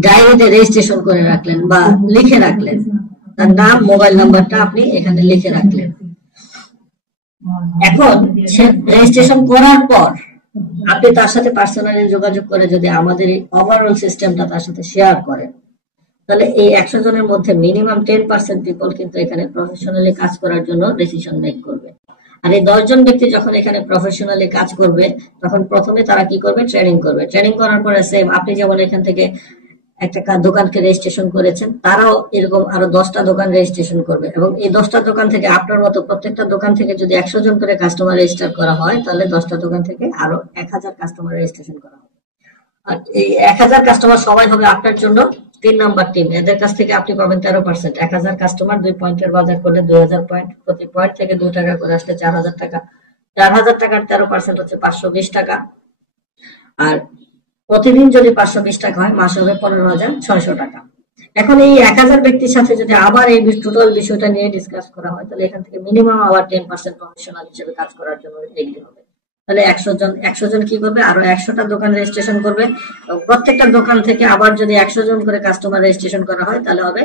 ডায়েরিতে রেজিস্ট্রেশন করে রাখলেন বা লিখে রাখলেন, তার নাম মোবাইল নাম্বারটা আপনি এখানে লিখে রাখলেন। এখন সে রেজিস্ট্রেশন করার পর আপনি তার সাথে পার্সোনালি যোগাযোগ করে যদি আমাদের এই ওভারঅল সিস্টেমটা তার সাথে শেয়ার করেন, তাহলে এই 100 জনের মধ্যে মিনিমাম 10% পিপল কিন্তু এখানে প্রফেশনালি কাজ করার জন্য ডিসিশন মেক করবে। আর এই 10 জন ব্যক্তি যখন এখানে প্রফেশনালি কাজ করবে, তখন প্রথমে তারা কি করবে, ট্রেনিং করবে। ট্রেনিং করার পরে সেম আপনি যেমন এখান থেকে একটা দোকানকে রেজিস্ট্রেশন করেছেন, তারাও এরকম আরো 10টা দোকান রেজিস্ট্রেশন করবে, এবং এই 10টা দোকান থেকে আপনার মতো প্রত্যেকটা দোকান থেকে যদি 100 জন করে কাস্টমার রেজিস্টার করা হয়, তাহলে 10টা দোকান থেকে আরো 1000 কাস্টমার রেজিস্ট্রেশন করা হবে। আর এই 1000 কাস্টমার সবাই হবে আপনার জন্য 3 নাম্বার টিম। এদের কাছ থেকে আপনি পাবেন 13%। 1000 কাস্টমার 2 পয়েন্টের বাজার করলে 2000 পয়েন্ট, প্রতি পয়েন্ট থেকে 2 টাকা করে আসলে 4000 টাকা। 4000 টাকার 13% হচ্ছে 520 টাকা। আর প্রতিদিন যদি 520 টাকা হয়, মাসে হবে 15,600 টাকা। এখন এই 1000 ব্যক্তির সাথে যদি আবার এই টোটাল বিষয়টা নিয়ে ডিসকাস করা হয়, তাহলে এখান থেকে মিনিমাম আবার 10% প্রফেশনাল হিসেবে কাজ করার জন্য এগ্রি হবে। তাহলে 100 জন কি করবে, আরো 100টা দোকান রেজিস্ট্রেশন করবে, এবং প্রত্যেকটা দোকান থেকে আবার যদি 100 জন করে কাস্টমার রেজিস্ট্রেশন করা হয়, তাহলে হবে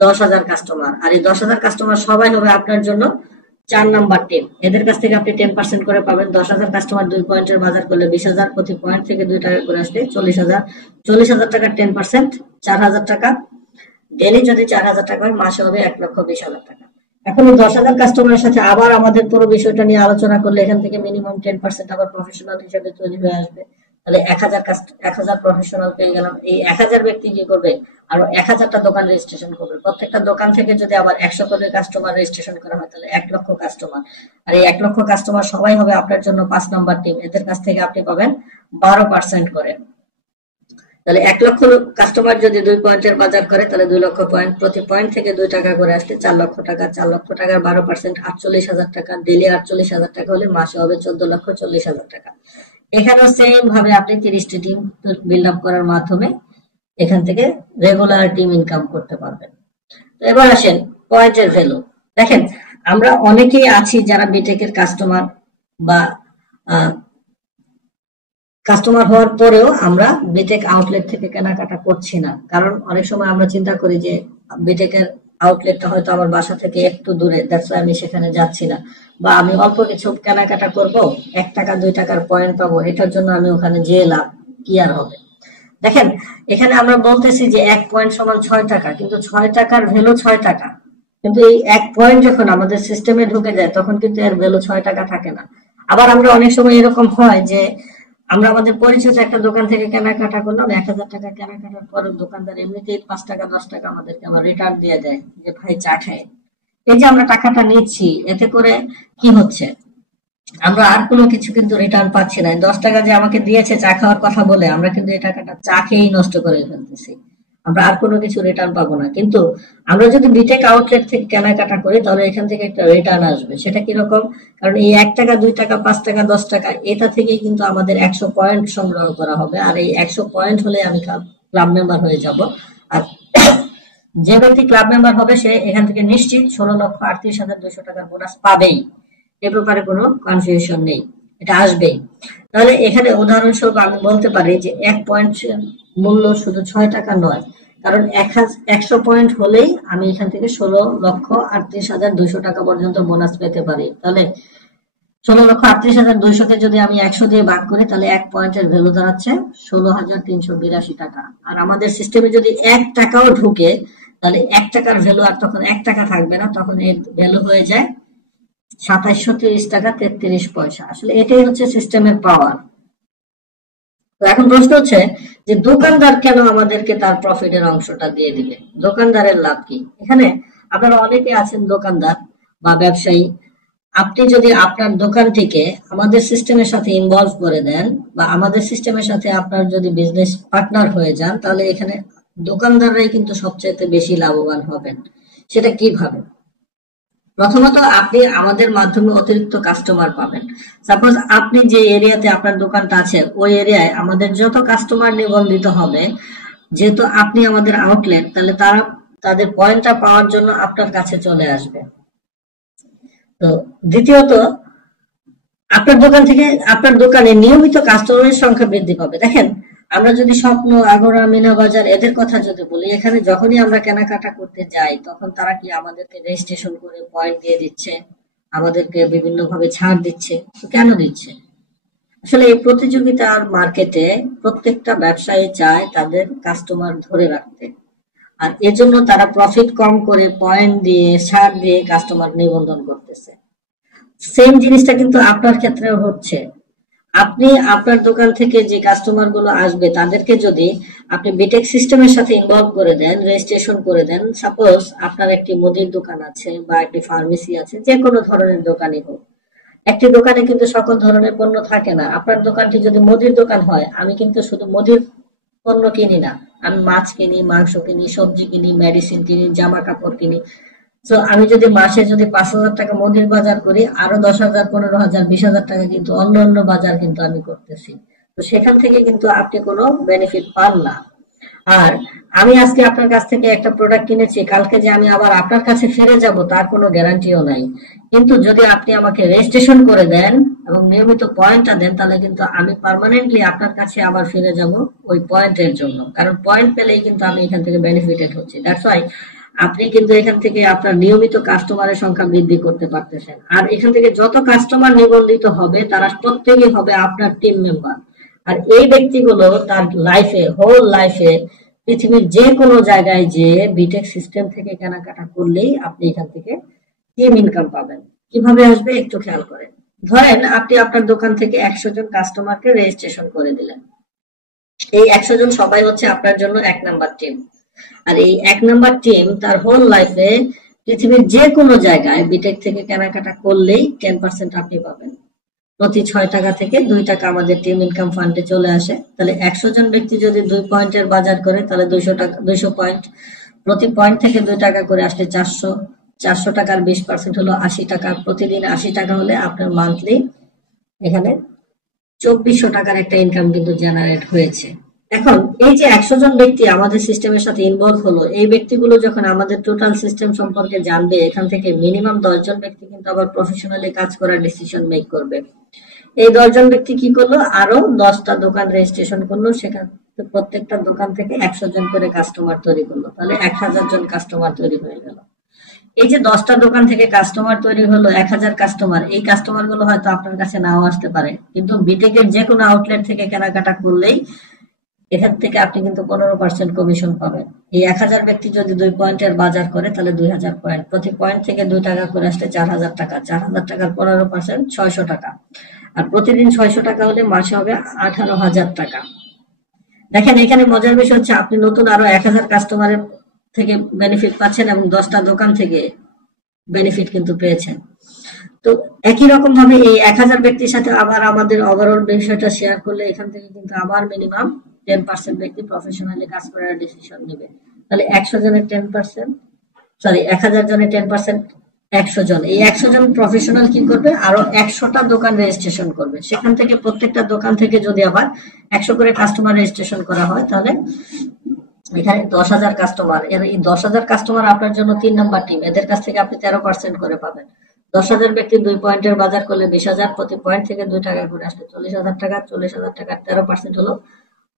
10,000 কাস্টমার। আর এই 10,000 কাস্টমার সবাই হবে আপনার জন্য 4 নাম্বার টিম। এদের কাছ থেকে আপনি 10% করে পাবেন। 10,000 কাস্টমার 2 পয়েন্টের বাজার করলে 20,000, প্রতি পয়েন্ট থেকে 2 টাকা করে আসলে 40,000। 40,000 টাকার 10% 4,000 টাকা। ডেলি যদি 4,000 টাকা হয়, মাসে হবে 1,20,000 টাকা। এখন এই 10,000 কাস্টমারের সাথে আবার আমাদের পুরো বিষয়টা নিয়ে আলোচনা করলে এখান থেকে মিনিমাম 10% আবার প্রফেশনাল হিসেবে তৈরি হয়ে আসবে। তাহলে 1,000 প্রফেশনাল পেয়ে গেলাম। এই 1,000 ব্যক্তি কি করবে, আরো 1,000টা দোকান রেজিস্ট্রেশন করবে। প্রত্যেকটা দোকান থেকে যদি আবার 100 করে কাস্টমার রেজিস্ট্রেশন করা হয়, তাহলে 1,00,000 কাস্টমার। আর এই 1,00,000 কাস্টমার সবাই হবে আপনার জন্য 5 নাম্বার টিম। এদের কাছ থেকে আপনি পাবেন 12% করে। তাহলে 1,00,000 কাস্টমার যদি 2 পয়েন্টের বাজার করে, তাহলে 2,00,000 পয়েন্ট, প্রতি পয়েন্ট থেকে 2 টাকা করে আসলে 4,00,000 টাকা। 4,00,000 টাকার 12% 48,000 টাকা। ডেলি 48,000 টাকা হলে মাসে হবে 14,40,000 টাকা। এখানেও সেম ভাবে আপনি 30টি টিম বিল্ড আপ করার মাধ্যমে এখান থেকে রেগুলার টিম ইনকাম করতে পারবেন। তো এবার আসেন পয়েন্টের ভ্যালু। দেখেন, আমরা অনেকেই আছি যারা বিটেকের কাস্টমার বা কাস্টমার হওয়ার পরেও আমরা বিটেক আউটলেট থেকে কেনাকাটা করছি না। কারণ অনেক সময় আমরা চিন্তা করি যে বিটেকের আউটলেটটা হয়তো আমার বাসা থেকে একটু দূরে, দ্যাটস ওয়াই আমি সেখানে যাচ্ছি না। বা আমি অল্প কিছু কেনাকাটা করব, 1 টাকা 2 টাকার পয়েন্ট পাবো, এটার জন্য আমি ওখানে যেয়ে লাভ কি আর হবে। দেখেন, এখানে আমরা বলতেছি যে 1 পয়েন্ট সমান 6 টাকা, কিন্তু 6 টাকার ভ্যালু 6 টাকা। কিন্তু এই 1 পয়েন্ট যখন আমাদের সিস্টেমে ঢুকে যায়, তখন কিন্তু এর ভ্যালু 6 টাকা থাকে না। আবার আমরা অনেক সময় এরকম হয় যে আমরা আমাদের পরিচিত একটা দোকান থেকে কেনাকাটা করলাম, 1,000 টাকা কেনাকাটার পর দোকানদার এমনিতেই 5 টাকা 10 টাকা আমাদেরকে আবার রিটার্ন দিয়ে দেয় যে ভাই চা খায়। এই যে আমরা টাকাটা নিচ্ছি, এতে করে কি হচ্ছে, আমরা আর কোনো কিছু কিন্তু রিটার্ন পাচ্ছি না। 10 টাকা যে আমাকে দিয়েছে চা খাওয়ার কথা বলে, আমরা কিন্তু এই টাকাটা চা খেয়েই নষ্ট করে ফেলতেছি। আমরা আর কোনো কিছু রিটার্ন পাবো না। কিন্তু আমরা যদি বিটেক আউটলেট থেকে কেনাকাটা করি, তাহলে এখান থেকে একটা রিটার্ন আসবে। সেটা কিরকম, কারণ এই 1 টাকা 2 টাকা 5 টাকা 10 টাকা এটা থেকেই কিন্তু আমাদের 100 পয়েন্ট সংগ্রহ করা হবে। আর এই 100 পয়েন্ট হলে আমি ক্লাব মেম্বার হয়ে যাব। আর যে ব্যক্তি ক্লাব মেম্বার হবে, সে এখান থেকে নিশ্চিত 16,38,200 টাকার বোনাস পাবেই। এ ব্যাপারে কোনো কনফিউশন নেই, এটা আসবেই। তাহলে এখানে উদাহরণস্বরূপ আমি বলতে পারি যে 1 পয়েন্ট মূল্য শুধু 6 টাকা নয়, কারণ 100 পয়েন্ট হলেই আমি এখান থেকে 16,38,200 টাকা পর্যন্ত বোনাস পেতে পারি। তাহলে 16,38,200 কে যদি আমি 100 দিয়ে ভাগ করি তাহলে 1 পয়েন্টের ভ্যালু দাঁড়াচ্ছে 16,382 টাকা। আর আমাদের সিস্টেমে যদি 1 টাকাও ঢুকে তাহলে 1 টাকার ভ্যালু আর তখন 1 টাকা থাকবে না, তখন এর ভ্যালু হয়ে যায় 2730 টাকা 33 পয়সা। আসলে এটাই হচ্ছে সিস্টেমের পাওয়ার। তো এখন প্রশ্ন হচ্ছে যে দোকানদার কেন আমাদেরকে তার প্রফিটের অংশটা দিয়ে দিবে? দোকানদারের লাভ কি? এখানে আপনারা অনেকে আছেন দোকানদার বা ব্যবসায়ী, আপনি যদি আপনার দোকানটিকে আমাদের সিস্টেমের সাথে ইনভলভ করে দেন বা আমাদের সিস্টেমের সাথে আপনার যদি বিজনেস পার্টনার হয়ে যান, তাহলে এখানে দোকানদাররাই কিন্তু সবচেয়ে বেশি লাভবান হবেন। সেটা কিভাবে? প্রথমত আপনি আমাদের মাধ্যমে অতিরিক্ত কাস্টমার পাবেন। সাপোজ আপনি যে এরিয়াতে আপনার দোকানটা আছে ওই এরিয়ায় আমাদের যত কাস্টমার নিবন্ধিত হবে, যেহেতু আপনি আমাদের আউটলেট, তাহলে তারা তাদের পয়েন্টটা পাওয়ার জন্য আপনার কাছে চলে আসবে। তো দ্বিতীয়ত আপনার দোকানে নিয়মিত কাস্টমারের সংখ্যা বৃদ্ধি পাবে। দেখেন, আমরা যদি স্বপ্ন, আগরা, মিনা বাজার এদের কথা যদি বলি, এখানে যখনই আমরা কেনাকাটা করতে যাই তখন তারা কি আমাদেরকে রেজিস্ট্রেশন করে পয়েন্ট দিয়ে দিচ্ছে, আমাদেরকে বিভিন্ন ভাবে ছাড় দিচ্ছে। তো কেন দিচ্ছে? আসলে এই প্রতিযোগিতার মার্কেটে প্রত্যেকটা ব্যবসায়ী চায় তাদের কাস্টমার ধরে রাখতে, আর এজন্য তারা প্রফিট কম করে পয়েন্ট দিয়ে ছাড় দিয়ে কাস্টমার নিবন্ধন করতেছে। সেম জিনিসটা কিন্তু আপনার ক্ষেত্রেও হচ্ছে। আপনি আপনার দোকান থেকে যে কাস্টমার গুলো আসবে তাদেরকে যদি আপনি বিটেক সিস্টেমের সাথে ইনভলভ করে দেন, রেজিস্ট্রেশন করে দেন, সাপোজ আপনার একটি মুদির দোকান আছে বা একটি ফার্মেসি আছে, যে কোনো ধরনের দোকানই হোক, একটি দোকানে কিন্তু সকল ধরনের পণ্য থাকে না। আপনার দোকানটি যদি মুদির দোকান হয়, আমি কিন্তু শুধু মুদির পণ্য কিনি না, আমি মাছ কিনি, মাংস কিনি, সবজি কিনি, মেডিসিন কিনি, জামা কাপড় কিনি। তো আমি যদি মাসে যদি 5,000 টাকা মুদির বাজার করি, আরো 10,000, 15,000, 20,000 টাকা কিন্তু অন্য অন্য বাজার কিন্তু আমি করতেছি। তো সেখান থেকে কিন্তু আপনি কোনো বেনিফিট পান না। আর আমি আজকে আপনার কাছ থেকে একটা প্রোডাক্ট কিনেছি, কালকে যে আমি আবার আপনার কাছে ফিরে যাব তার কোনো গ্যারান্টিও নাই। কিন্তু যদি আপনি আমাকে রেজিস্ট্রেশন করে দেন এবং নিয়মিত পয়েন্টটা দেন, তাহলে কিন্তু আমি পার্মানেন্টলি আপনার কাছে আবার ফিরে যাব ওই পয়েন্টের জন্য। কারণ পয়েন্ট পেলেই কিন্তু আমি এখান থেকে বেনিফিটেড হচ্ছি। দ্যাটস ওয়াই আপনি কিন্তু এখান থেকে আপনার নিয়মিত কাস্টমারের সংখ্যা বৃদ্ধি করতে পারতেছেন। আর এখান থেকে যত কাস্টমার নিবন্ধিত হবে তারা প্রত্যেকেই হবে আপনার টিম মেম্বার। আর এই ব্যক্তিগুলো তার লাইফে, হোল লাইফে, পৃথিবীর যে কোনো জায়গায় যে বিটেক সিস্টেম থেকে কেনাকাটা করলেই আপনি এখান থেকে টিম ইনকাম পাবেন। কিভাবে আসবে একটু খেয়াল করেন। ধরেন আপনি আপনার দোকান থেকে 100 জন কাস্টমারকে রেজিস্ট্রেশন করে দিলেন। এই 100 জন সবাই হচ্ছে আপনার জন্য 1 নাম্বার টিম। আর এই 1 নাম্বার টিম তার হোল লাইফে পৃথিবীর যে কোনো জায়গায় বিটেক থেকে কেনাকাটা করলেই 10% আপনি পাবেন। প্রতি 6 টাকা থেকে 2 টাকা আমাদের টিম ইনকাম ফান্ডে চলে আসে। তাহলে 100 জন ব্যক্তি যদি 2 পয়েন্টের বাজার করে তাহলে 200 টাকা, 200 পয়েন্ট, প্রতি পয়েন্ট থেকে 2 টাকা করে আসলে 400, 400 টাকার 20% হলো 80 টাকা। প্রতিদিন 80 টাকা হলে আপনার মান্থলি এখানে 2400 টাকার একটা ইনকাম কিন্তু জেনারেট হয়েছে। এখন এই যে 100 জন ব্যক্তি আমাদের সিস্টেমের সাথে ইনভলভ হলো, এই ব্যক্তিগুলো যখন আমাদের টোটাল সিস্টেম সম্পর্কে জানবে, এখান থেকে মিনিমাম 10 জন ব্যক্তি কিন্তু আবার প্রফেশনালি কাজ করার ডিসিশন মেক করবে। এই 10 জন ব্যক্তি কি করলো? আরো 10টা দোকান রেজিস্ট্রেশন করলো, সেখান প্রত্যেকটা দোকান থেকে 100 জন করে কাস্টমার তৈরি করলো, তাহলে 1000 জন কাস্টমার তৈরি হয়ে গেল। এই যে 10টা দোকান থেকে কাস্টমার তৈরি হলো, 1000 কাস্টমার, এই কাস্টমার গুলো হয়তো আপনার কাছে নাও আসতে পারে, কিন্তু বিটেকের যে কোনো আউটলেট থেকে কেনাকাটা করলেই এখান থেকে আপনি কিন্তু 15% কমিশন পাবেন। এই 1000 ব্যক্তি যদি 2 পয়েন্টের বাজার করে তাহলে 2000 পয়েন্ট, প্রতি পয়েন্ট থেকে 2 টাকা করে আসলে 4000 টাকা, 4000 টাকার 15% 600 টাকা। আর প্রতিদিন 600 টাকা হলে মাসে হবে 18,000 টাকা। দেখেন এখানে মজার বিষয় হচ্ছে আপনি নতুন আরো 1000 কাস্টমারের থেকে বেনিফিট পাচ্ছেন এবং 10টা দোকান থেকে বেনিফিট কিন্তু পেয়েছেন। তো একই রকম ভাবে এই 1000 ব্যক্তির সাথে আবার আমাদের ওভারঅল বিষয়টা শেয়ার করলে এখান থেকে কিন্তু আবার মিনিমাম 10% ব্যক্তি প্রফেশনালি কাজ করার ডিসিশন নেবে। তাহলে 100 জনের 10%, সরি 1000 জনের 10%, 100 জন, এই 100 জন প্রফেশনাল কি করবে? আরো 100টা দোকান রেজিস্ট্রেশন করবে। সেখান থেকে প্রত্যেকটা দোকান থেকে যদি আবার 100 করে কাস্টমার রেজিস্ট্রেশন করা হয়, তাহলে এখানে 10,000 কাস্টমার, এই 10,000 কাস্টমার আপনার জন্য 3 নাম্বার টিম, এদের কাছ থেকে আপনি 13% করে পাবেন। 10,000 ব্যক্তি 2 পয়েন্টের বাজার করলে 20,000, প্রতি পয়েন্ট থেকে 2 টাকা করে আসলে 40,000 টাকা, 40,000 টাকার 13% হলো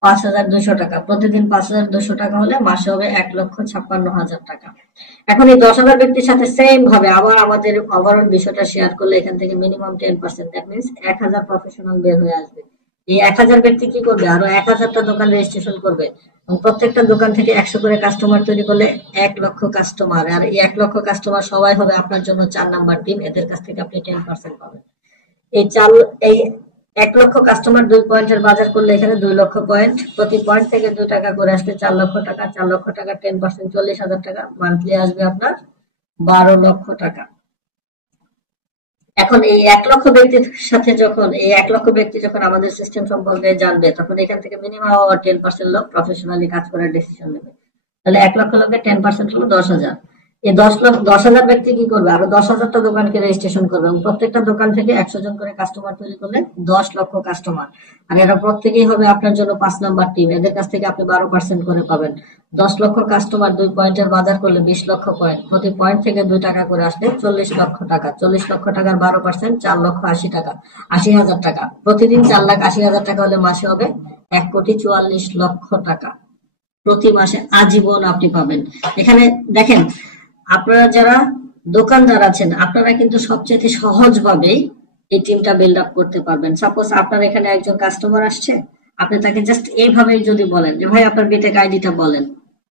5,200 টাকা, প্রতিদিন 5,200 টাকা হলে মাসে হবে 1,56,000 টাকা। এখন এই 10,000 ব্যক্তির সাথে সেম ভাবে আবার আমাদের ওভারঅল বিষয়টা শেয়ার করলে এখান থেকে মিনিমাম 10%, দ্যাট মিনস 1,000 প্রফেশনাল বের হয়ে আসবে। এই 1,000 ব্যক্তি কি করবে? আরো 1,000টা দোকান রেজিস্ট্রেশন করবে এবং প্রত্যেকটা দোকান থেকে 100 করে কাস্টমার তৈরি করলে 1,00,000 কাস্টমার, আর এই 1,00,000 কাস্টমার সবাই হবে আপনার জন্য 4 নাম্বার টিম। এদের কাছ থেকে আপনি 10% পাবেন। এই 1,00,000 কাস্টমার 2 পয়েন্টের বাজার করলে এখানে 2,00,000 পয়েন্ট, প্রতি পয়েন্ট থেকে 2 টাকা করে আসলে 4,00,000 টাকা, 4,00,000 টাকা 10%, 40,000 টাকা, মান্থলি আসবে আপনার 12,00,000 টাকা। এখন এই 1,00,000 ব্যক্তির সাথে এই 1,00,000 ব্যক্তি যখন আমাদের সিস্টেম সম্পর্কে জানবে, তখন এখান থেকে মিনিমাম 10% লোক প্রফেশনালি কাজ করার ডিসিশন নেবে। তাহলে 1,00,000 লোকের 10% হলো 10,000। এই 10,000 ব্যক্তি কি করবে? আরো 10,000টা দোকানকে রেজিস্ট্রেশন করবে এবং প্রত্যেকটা দোকান থেকে 100 জন করে কাস্টমার তৈরি করলে 10,00,000 কাস্টমার, আর এরা প্রত্যেকেই হবে আপনার জন্য 5 নাম্বার টিম। এদের কাছ থেকে আপনি 12% করে পাবেন। 10,00,000 কাস্টমার 2 পয়েন্টের বাজার করলে 20,00,000 পয়েন্ট, প্রতি পয়েন্ট থেকে 2 টাকা করে আসলে 40,00,000 টাকা, 40,00,000 টাকার 12%, 4,80,000 টাকা, 80,000 টাকা, প্রতিদিন 4,80,000 টাকা হলে মাসে হবে 1,44,00,000 টাকা। প্রতি মাসে আজীবন আপনি পাবেন। এখানে দেখেন, আপনারা যারা দোকানদার আছেন, আপনারা কিন্তু সবচেয়ে সহজভাবে এই টিমটা বিল্ড আপ করতে পারবেন। সাপোজ আপনার এখানে একজন কাস্টমার আসছে, আপনি তাকে জাস্ট এইভাবেই যদি বলেন যে ভাই আপনার বিটেক আইডিটা বলেন,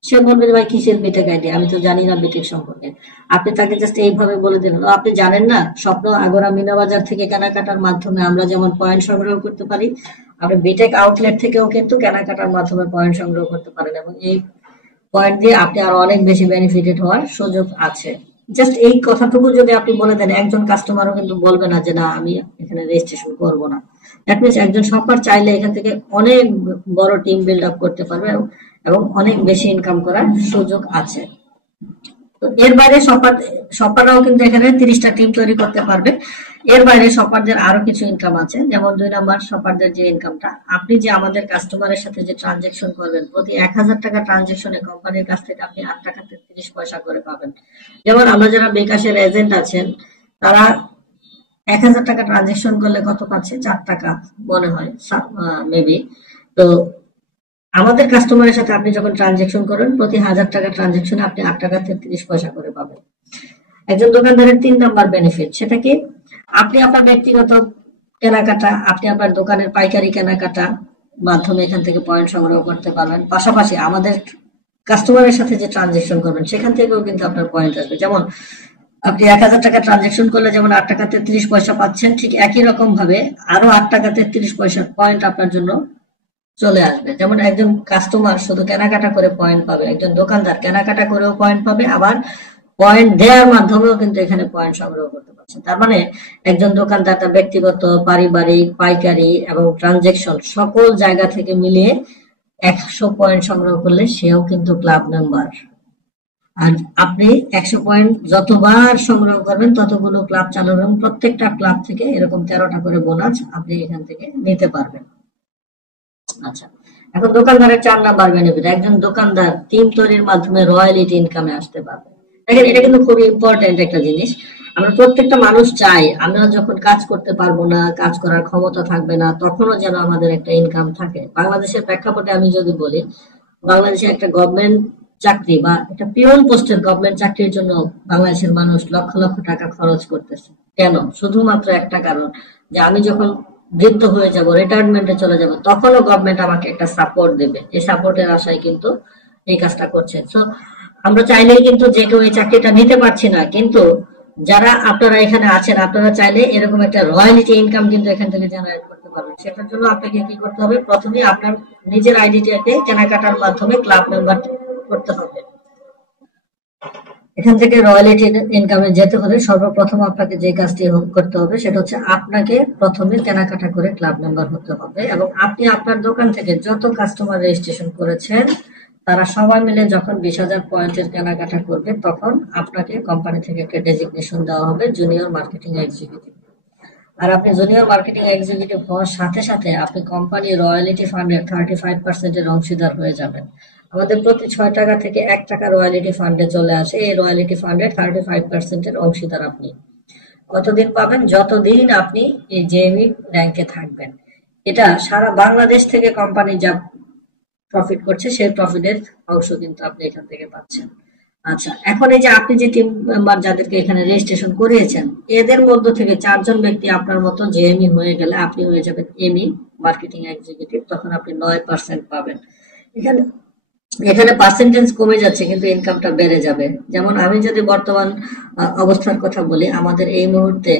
সে বলবে যে ভাই কিসের বিটেক আইডি, আমি তো জানি না বিটেক সম্পর্কে। আপনি তাকে জাস্ট এইভাবে বলে দিলেন, আপনি জানেন না স্বপ্ন আগরা মিনা বাজার থেকে কেনাকাটার মাধ্যমে আমরা যেমন পয়েন্ট সংগ্রহ করতে পারি, আপনি বিটেক আউটলেট থেকেও কিন্তু কেনাকাটার মাধ্যমে পয়েন্ট সংগ্রহ করতে পারেন এবং এই পয়েন্ট দিয়ে আপনি আরো অনেক বেশি বেনিফিটেড হওয়ার সুযোগ আছে। জাস্ট এই কথাটুকু যদি আপনি বলে দেন, একজন কাস্টমারও কিন্তু বলবে না যে না আমি এখানে রেজিস্ট্রেশন করব না। দ্যাট মিনস একজন শপার চাইলে এখান থেকে অনেক বড় টিম বিল্ড আপ করতে পারবে এবং অনেক বেশি ইনকাম করার সুযোগ আছে। তো এর বাইরে শপাররাও কিন্তু এখানে 30টা টিম তৈরি করতে পারবে। এর বাইরে শপারদের আরো কিছু ইনকাম আছে, যেমন 2 নাম্বার শপারদের যে ইনকামটা, আপনি যে আমাদের কাস্টমারের সাথে যে ট্রানজেকশন করবেন, প্রতি 1,000 টাকা ট্রানজেকশনে কোম্পানির কাছ থেকে আপনি 8 টাকা 33 পয়সা করে পাবেন। যেমন আমরা যারা বিকাশের এজেন্ট আছেন, তারা 1,000 টাকা ট্রানজেকশন করলে কত পাচ্ছে? 4 টাকা মনে হয়, মেবি। তো আমাদের কাস্টমারের সাথে আপনি যখন ট্রানজেকশন করেন, প্রতি 1,000 টাকা ট্রানজেকশনে আপনি 8 টাকা 33 পয়সা করে পাবেন। একজন দোকানদারের 3 নাম্বার বেনিফিট, সেটা কি? আপনি আপনার ব্যক্তিগত কেনাকাটা, আপনি আপনার দোকানের পাইকারি কেনাকাটা মাধ্যমে এখান থেকে পয়েন্ট সংগ্রহ করতে পারবেন। পাশাপাশি আমাদের কাস্টমারের সাথে যে ট্রানজেকশন করবেন, সেখান থেকেও কিন্তু আপনার পয়েন্ট আসবে। যেমন আপনি 1,000 টাকা ট্রানজেকশন করলে যেমন 8 টাকা 33 পয়সা পাচ্ছেন, ঠিক একই রকম ভাবে আরো 8 টাকা 33 পয়সার পয়েন্ট আপনার জন্য চলে আসবে। যেমন একজন কাস্টমার শুধু কেনাকাটা করে পয়েন্ট পাবে, একজন দোকানদার কেনাকাটা করেও পয়েন্ট পাবে, আবার পয়েন্ট দেওয়ার মাধ্যমেও কিন্তু এখানে পয়েন্ট সংগ্রহ করতে পারছে। তার মানে একজন দোকানদার তার ব্যক্তিগত, পারিবারিক, পাইকারি এবং ট্রানজেকশন সকল জায়গা থেকে মিলিয়ে 100 পয়েন্ট সংগ্রহ করলে সেও কিন্তু ক্লাব মেম্বার। আর আপনি 100 পয়েন্ট যতবার সংগ্রহ করবেন ততগুলো ক্লাব চালু এবং প্রত্যেকটা ক্লাব থেকে এরকম 13টা করে বোনাস আপনি এখান থেকে নিতে পারবেন। আচ্ছা, এখন দোকানদারের 4 নাম্বার বেনিফিট, একজন দোকানদার টিম তৈরির মাধ্যমে রয়্যালিটি ইনকামে আসতে পারবে। দেখেন, এটা কিন্তু খুবই ইম্পর্টেন্ট একটা জিনিস। আমরা প্রত্যেকটা মানুষ চাই আমরা যখন কাজ করতে পারবো না, কাজ করার ক্ষমতা থাকবে না, তখনও যেন আমাদের একটা ইনকাম থাকে। বাংলাদেশের প্রেক্ষাপটে আমি যদি বলি, বাংলাদেশে একটা গভর্নমেন্ট চাকরি বা একটা পিওন পোস্টের গভর্নমেন্ট চাকরির জন্য বাংলাদেশের মানুষ লক্ষ লক্ষ টাকা খরচ করতেছে। কেন? শুধুমাত্র একটা কারণ, যে আমি যখন বৃদ্ধ হয়ে যাব, রিটায়ারমেন্টে চলে যাব, তখনও গভর্নমেন্ট আমাকে একটা সাপোর্ট দেবে। এই সাপোর্টের আশায় কিন্তু এই কাজটা করছে। সো আমরা চাইলেই কিন্তু যে কেউ এই চাকরিটা নিতে পারছি না, কিন্তু যারা আপনারা এখানে আছেন, আপনারা চাইলে এরকম একটা রয়্যালিটি ইনকাম কিন্তু এখান থেকে জেনারেট করতে পারবেন। সেটার জন্য আপনাকে কি করতে হবে? প্রথমে আপনার নিজের আইডিটাকে কেনাকাটার মাধ্যমে ক্লাব মেম্বার করতে হবে। এখান থেকে রয়্যালিটি ইনকামে যেতে হলে সর্বপ্রথম আপনাকে যে কাজটি করতে হবে সেটা হচ্ছে আপনাকে প্রথমে কেনাকাটা করে ক্লাব মেম্বার হতে হবে এবং আপনি আপনার দোকান থেকে যত কাস্টমার রেজিস্ট্রেশন করেছেন তারা সবাই মিলে যখন 20,000 পয়েন্টের কেনাকাটা করবে, তখন আপনাকে কোম্পানি থেকে একটা ডেজিগনেশন দেওয়া হবে জুনিয়র মার্কেটিং এক্সিকিউটিভ। আর আপনি জুনিয়র মার্কেটিং এক্সিকিউটিভ হওয়ার সাথে সাথে আপনি কোম্পানি রয়্যালিটি ফান্ডের 35% অংশীদার হয়ে যাবেন। আমাদের প্রতি 6 টাকা থেকে 1 টাকা রয়্যালিটি ফান্ডে চলে আসে। এই রয়্যালিটি ফান্ডের 35% অংশীদার আপনি কতদিন পাবেন? যতদিন আপনি এই জেএমই র্যাঙ্কে থাকবেন। এটা সারা বাংলাদেশ থেকে কোম্পানি যা প্রফিট করছে সেই প্রফিটের অংশ কিন্তু আপনি এখান থেকে পাচ্ছেন। আচ্ছা, এখন এই যে আপনি যে টিম মেম্বার যাদেরকে এখানে রেজিস্ট্রেশন করিয়েছেন এদের মধ্য থেকে 4 জন ব্যক্তি আপনার মতো জেএমই হয়ে গেলে আপনি হয়ে যাবেন এমই মার্কেটিং এক্সিকিউটিভ, তখন আপনি 9% পাবেন। এখানে এখানে পার্সেন্টেজ কমে যাচ্ছে কিন্তু ইনকামটা বেড়ে যাবে। যেমন আমি যদি বর্তমান অবস্থার কথা বলি, আমাদের এই মুহূর্তে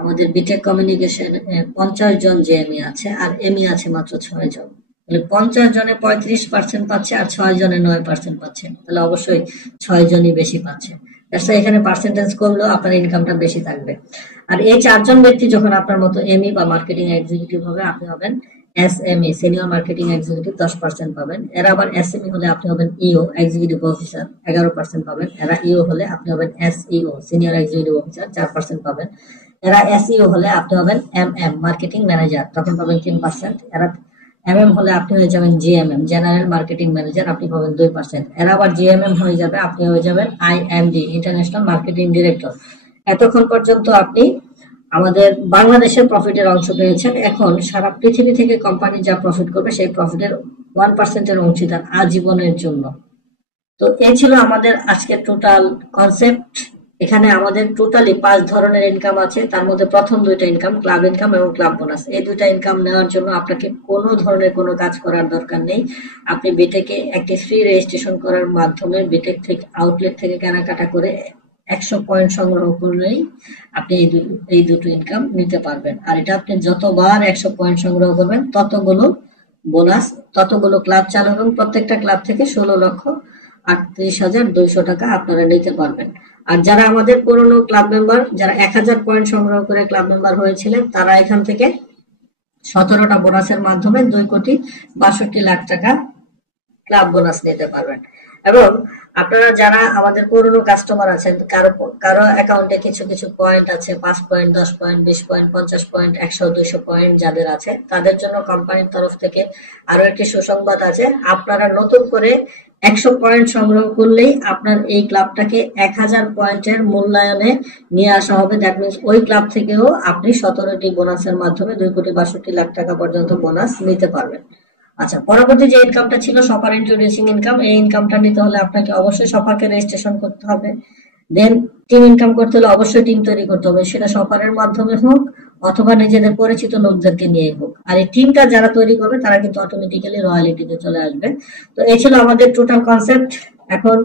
আমাদের বিটেক কমিউনিকেশন 50 জন জেএমই আছে আর এমই আছে মাত্র 6 জন। তাহলে 50 জনে 35% পাচ্ছে আর 6 জনে 9% পাচ্ছে, তাহলে অবশ্যই 6 জনই বেশি পাচ্ছে। এখানে পার্সেন্টেজ কমলেও আপনার ইনকামটা বেশি থাকবে। আর এই 4 জন ব্যক্তি যখন আপনার মতো এমই বা মার্কেটিং এক্সিকিউটিভ হবে, আপনি হবেন এসএমই সিনিয়র মার্কেটিং এক্সিকিউটিভ, 10% পাবেন। এরা আবার এসএমই হলে আপনি হবেন ইও এক্সিকিউটিভ অফিসার, 11% পাবেন। এরা ইও হলে আপনি হবেন এসইও সিনিয়র এক্সিকিউটিভ অফিসার, 4% পাবেন। এরা এসইও হলে আপনি হবেন এমএম মার্কেটিং ম্যানেজার, তখন পাবেন 3%। এরা এমএম হলে আপনি হয়ে যাবেন জিএমএম জেনারেল মার্কেটিং ম্যানেজার, আপনি পাবেন 2%। এরা আবার জিএমএম হয়ে যাবে, আপনি হয়ে যাবেন আইএমডি ইন্টারন্যাশনাল মার্কেটিং ডিরেক্টর। এতক্ষণ পর্যন্ত আপনি আমাদের বাংলাদেশের প্রফিটের অংশ পেয়েছেন। এখন সারা পৃথিবী থেকে কোম্পানি যা প্রফিট করবে সেই প্রফিটের 1% অংশীদার আজীবনের জন্য। তো এই ছিল আমাদের আজকের টোটাল কনসেপ্ট। এখানে আমাদের টোটালি 5 ধরনের ইনকাম আছে, তার মধ্যে প্রথম 2টা ইনকাম ক্লাব ইনকাম এবং ক্লাব বোনাস। এই 2টা ইনকাম নেওয়ার জন্য আপনাকে কোনো ধরনের কোনো কাজ করার দরকার নেই। আপনি বিটেকে একটি ফ্রি রেজিস্ট্রেশন করার মাধ্যমে বিটেক থেকে আউটলেট থেকে কেনাকাটা করে 100 পয়েন্ট সংগ্রহ করলেই আপনি এই দুটো ইনকাম নিতে পারবেন। আর এটা আপনি যতবার 100 পয়েন্ট সংগ্রহ করবেন ততগুলো বোনাস, ততগুলো ক্লাব চালু এবং প্রত্যেকটা ক্লাব থেকে 16,38,200 টাকা আপনারা নিতে পারবেন। আর যারা আমাদের পুরনো ক্লাব মেম্বার, যারা 1000 পয়েন্ট সংগ্রহ করে ক্লাব মেম্বার হয়েছিলেন, তারা এখান থেকে 17টা বোনাসের মাধ্যমে 2,62,00,000 টাকা ক্লাব বোনাস নিতে পারবেন। এবং আপনারা যারা আমাদের পুরনো কাস্টমার আছেন, কারো অ্যাকাউন্টে কিছু কিছু পয়েন্ট আছে, 5 point, 10 point, 20 point, 50 point, 100, 200 point যাদের আছে, তাদের জন্য কোম্পানির তরফ থেকে আরো একটি সুসংবাদ আছে। আপনারা নতুন করে 100 পয়েন্ট সংগ্রহ করলেই আপনার এই ক্লাবটাকে 1000 পয়েন্টের মূল্যায়নে নিয়ে আসা হবে। দ্যাট মিনস ওই ক্লাব থেকেও আপনি 17টি বোনাসের মাধ্যমে 2,62,00,000 টাকা পর্যন্ত বোনাস নিতে পারবেন। আচ্ছা, পরবর্তী যে ইনকামটা ছিল শপার ইন্ট্রোডিউসিং ইনকাম, এই ইনকামটা নিতে হলে আপনাকে অবশ্যই শপারকে রেজিস্ট্রেশন করতে হবে। দেন টিম ইনকাম করতে হলে অবশ্যই টিম তৈরি করতে হবে, সেটা শপারের মাধ্যমে হোক অথবা নিজেদের পরিচিত লোকদেরকে নিয়ে হোক। আর এই টিমটা যারা তৈরি করবে তারা কিন্তু অটোমেটিক্যালি রয়্যালিটিতে চলে আসবে। তো এই ছিল আমাদের টোটাল কনসেপ্ট। এখন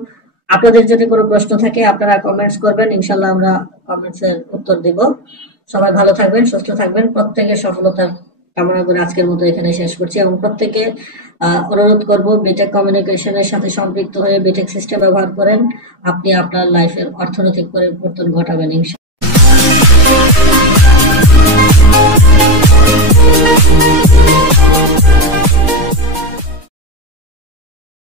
আপনাদের যদি কোনো প্রশ্ন থাকে আপনারা কমেন্টস করবেন, ইনশাল্লাহ আমরা কমেন্টসের উত্তর দিব। সবাই ভালো থাকবেন, সুস্থ থাকবেন, প্রত্যেকের সফলতা কামনা করে আজকের মতো এখানে শেষ করছি। এবং প্রত্যেকে অনুরোধ করব বিটেক কমিউনিকেশনের সাথে সম্পৃক্ত হয়ে বিটেক সিস্টেম ব্যবহার করেন, আপনি আপনার লাইফের অর্থনৈতিক পরিবর্তন ঘটাবেন ইনশাআল্লাহ।